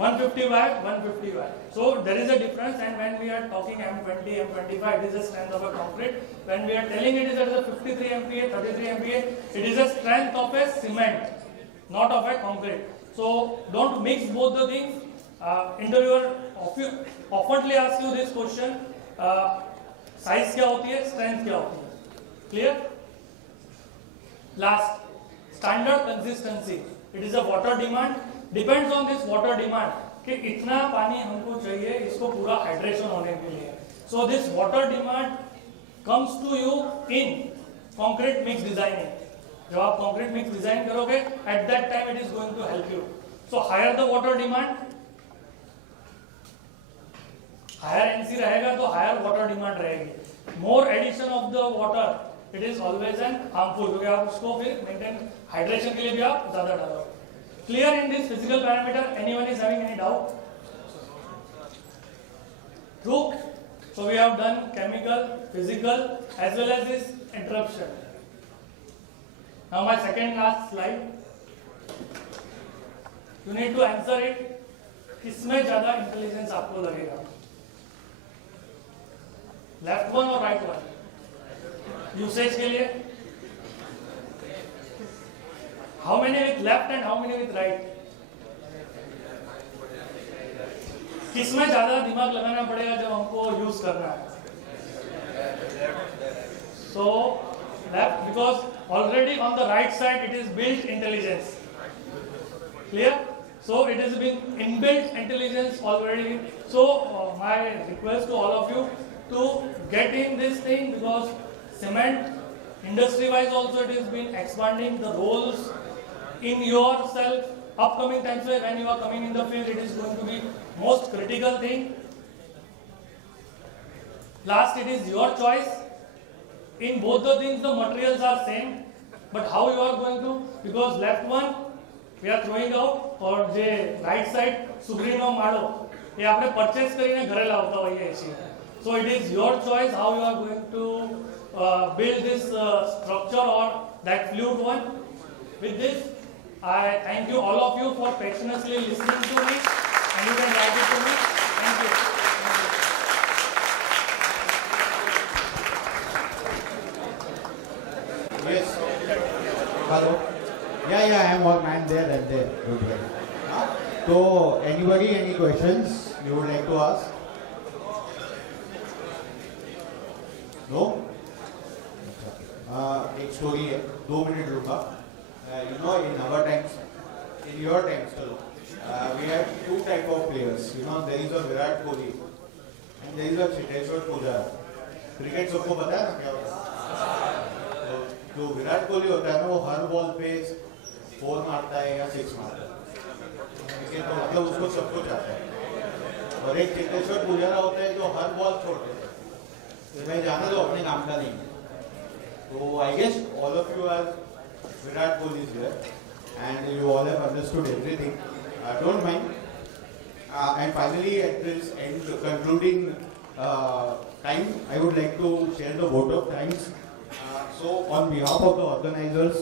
150 by 150 by. So there is a difference, and when we are talking M20, M25, it is the strength of a concrete. When we are telling it is at the 53 MPa, 33 MPa, it is a strength of a cement, not of a concrete. So don't mix both the things. Interviewer oftenly asks you this question: size क्या होती है, strength क्या होती है? Clear? Last, standard consistency. It is a water demand. Depends on this water demand कि इतना पानी हमको चाहिए इसको पूरा हाइड्रेशन होने के लिए. So this water demand comes to you in concrete mix designing. जब आप concrete mix design करोगे, at that time it is going to help you. So higher the water demand, higher NC रहेगा तो higher water demand रहेगी. More addition of the water, it is always an harmful क्योंकि आप उसको फिर maintain hydration के लिए भी आप ज़्यादा डालोगे. Clear in this physical parameter? Anyone is having any doubt? True. So we have done chemical, physical, as well as this interruption. Now my second last slide. You need to answer it. किसमें ज़्यादा intelligence आपको लगेगा? Left one or right one? Usage के लिए? How many with left and how many with right? किसमें ज़्यादा दिमाग लगाना पड़ेगा जब हमको यूज करना है? So left because already on the right side it is built intelligence. Clear? So it is being inbuilt intelligence already. So my request to all of you to get in this thing because cement industry wise also it is been expanding the roles in yourself. Upcoming times when you are coming in the field it is going to be most critical thing. Last, it is your choice. In both the things the materials are same, but how you are going to, because left one we are throwing out और जे right side सुग्रीनो माड़ो ये आपने purchase करीने घरे लावता होइए ऐसी. So it is your choice how you are going to build this structure or that fluid one. With this, I thank you all of you for patiently listening to me, and you can write it to me. Thank you. Yes. Hello. Yeah, I am all man there and there. Don't worry. So, anybody, any questions you would like to ask? No? एक story है 2 minute रुका. You know, in our times, in your times, we had 2 type of players. You know, there is a Virat Kohli and there is a Chiteshwar Pujara. Cricket सबको पता है ना क्या होता है? जो विराट कोहली होता है ना वो हर बॉल पे 4 मारता है या 6 मारता है, तो मतलब उसको सब कुछ आता है. और एक चेतेश्वर पुजारा होता है जो हर बॉल छोड़ते हैं, तो मैं जाना तो अपने काम का नहीं. तो I guess all of you are Virat Kohli is here and you all have understood everything. Don't mind. And finally, at this end, concluding time, I would like to share the vote of thanks. So, on behalf of the organizers,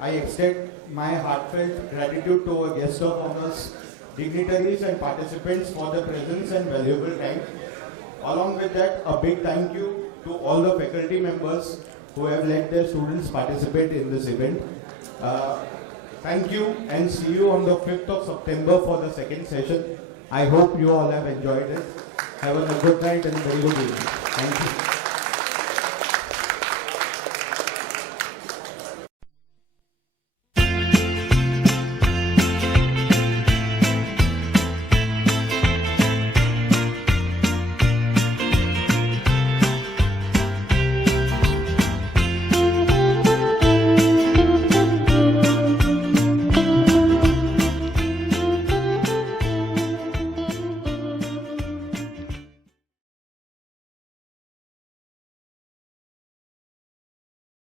I extend my heartfelt gratitude to our guests of honors, dignitaries and participants for their presence and valuable time. Along with that, a big thank you to all the faculty members who have let their students participate in this event. Thank you and see you on the 5th of September for the second session. I hope you all have enjoyed it. Have a good night and very good evening. Thank you.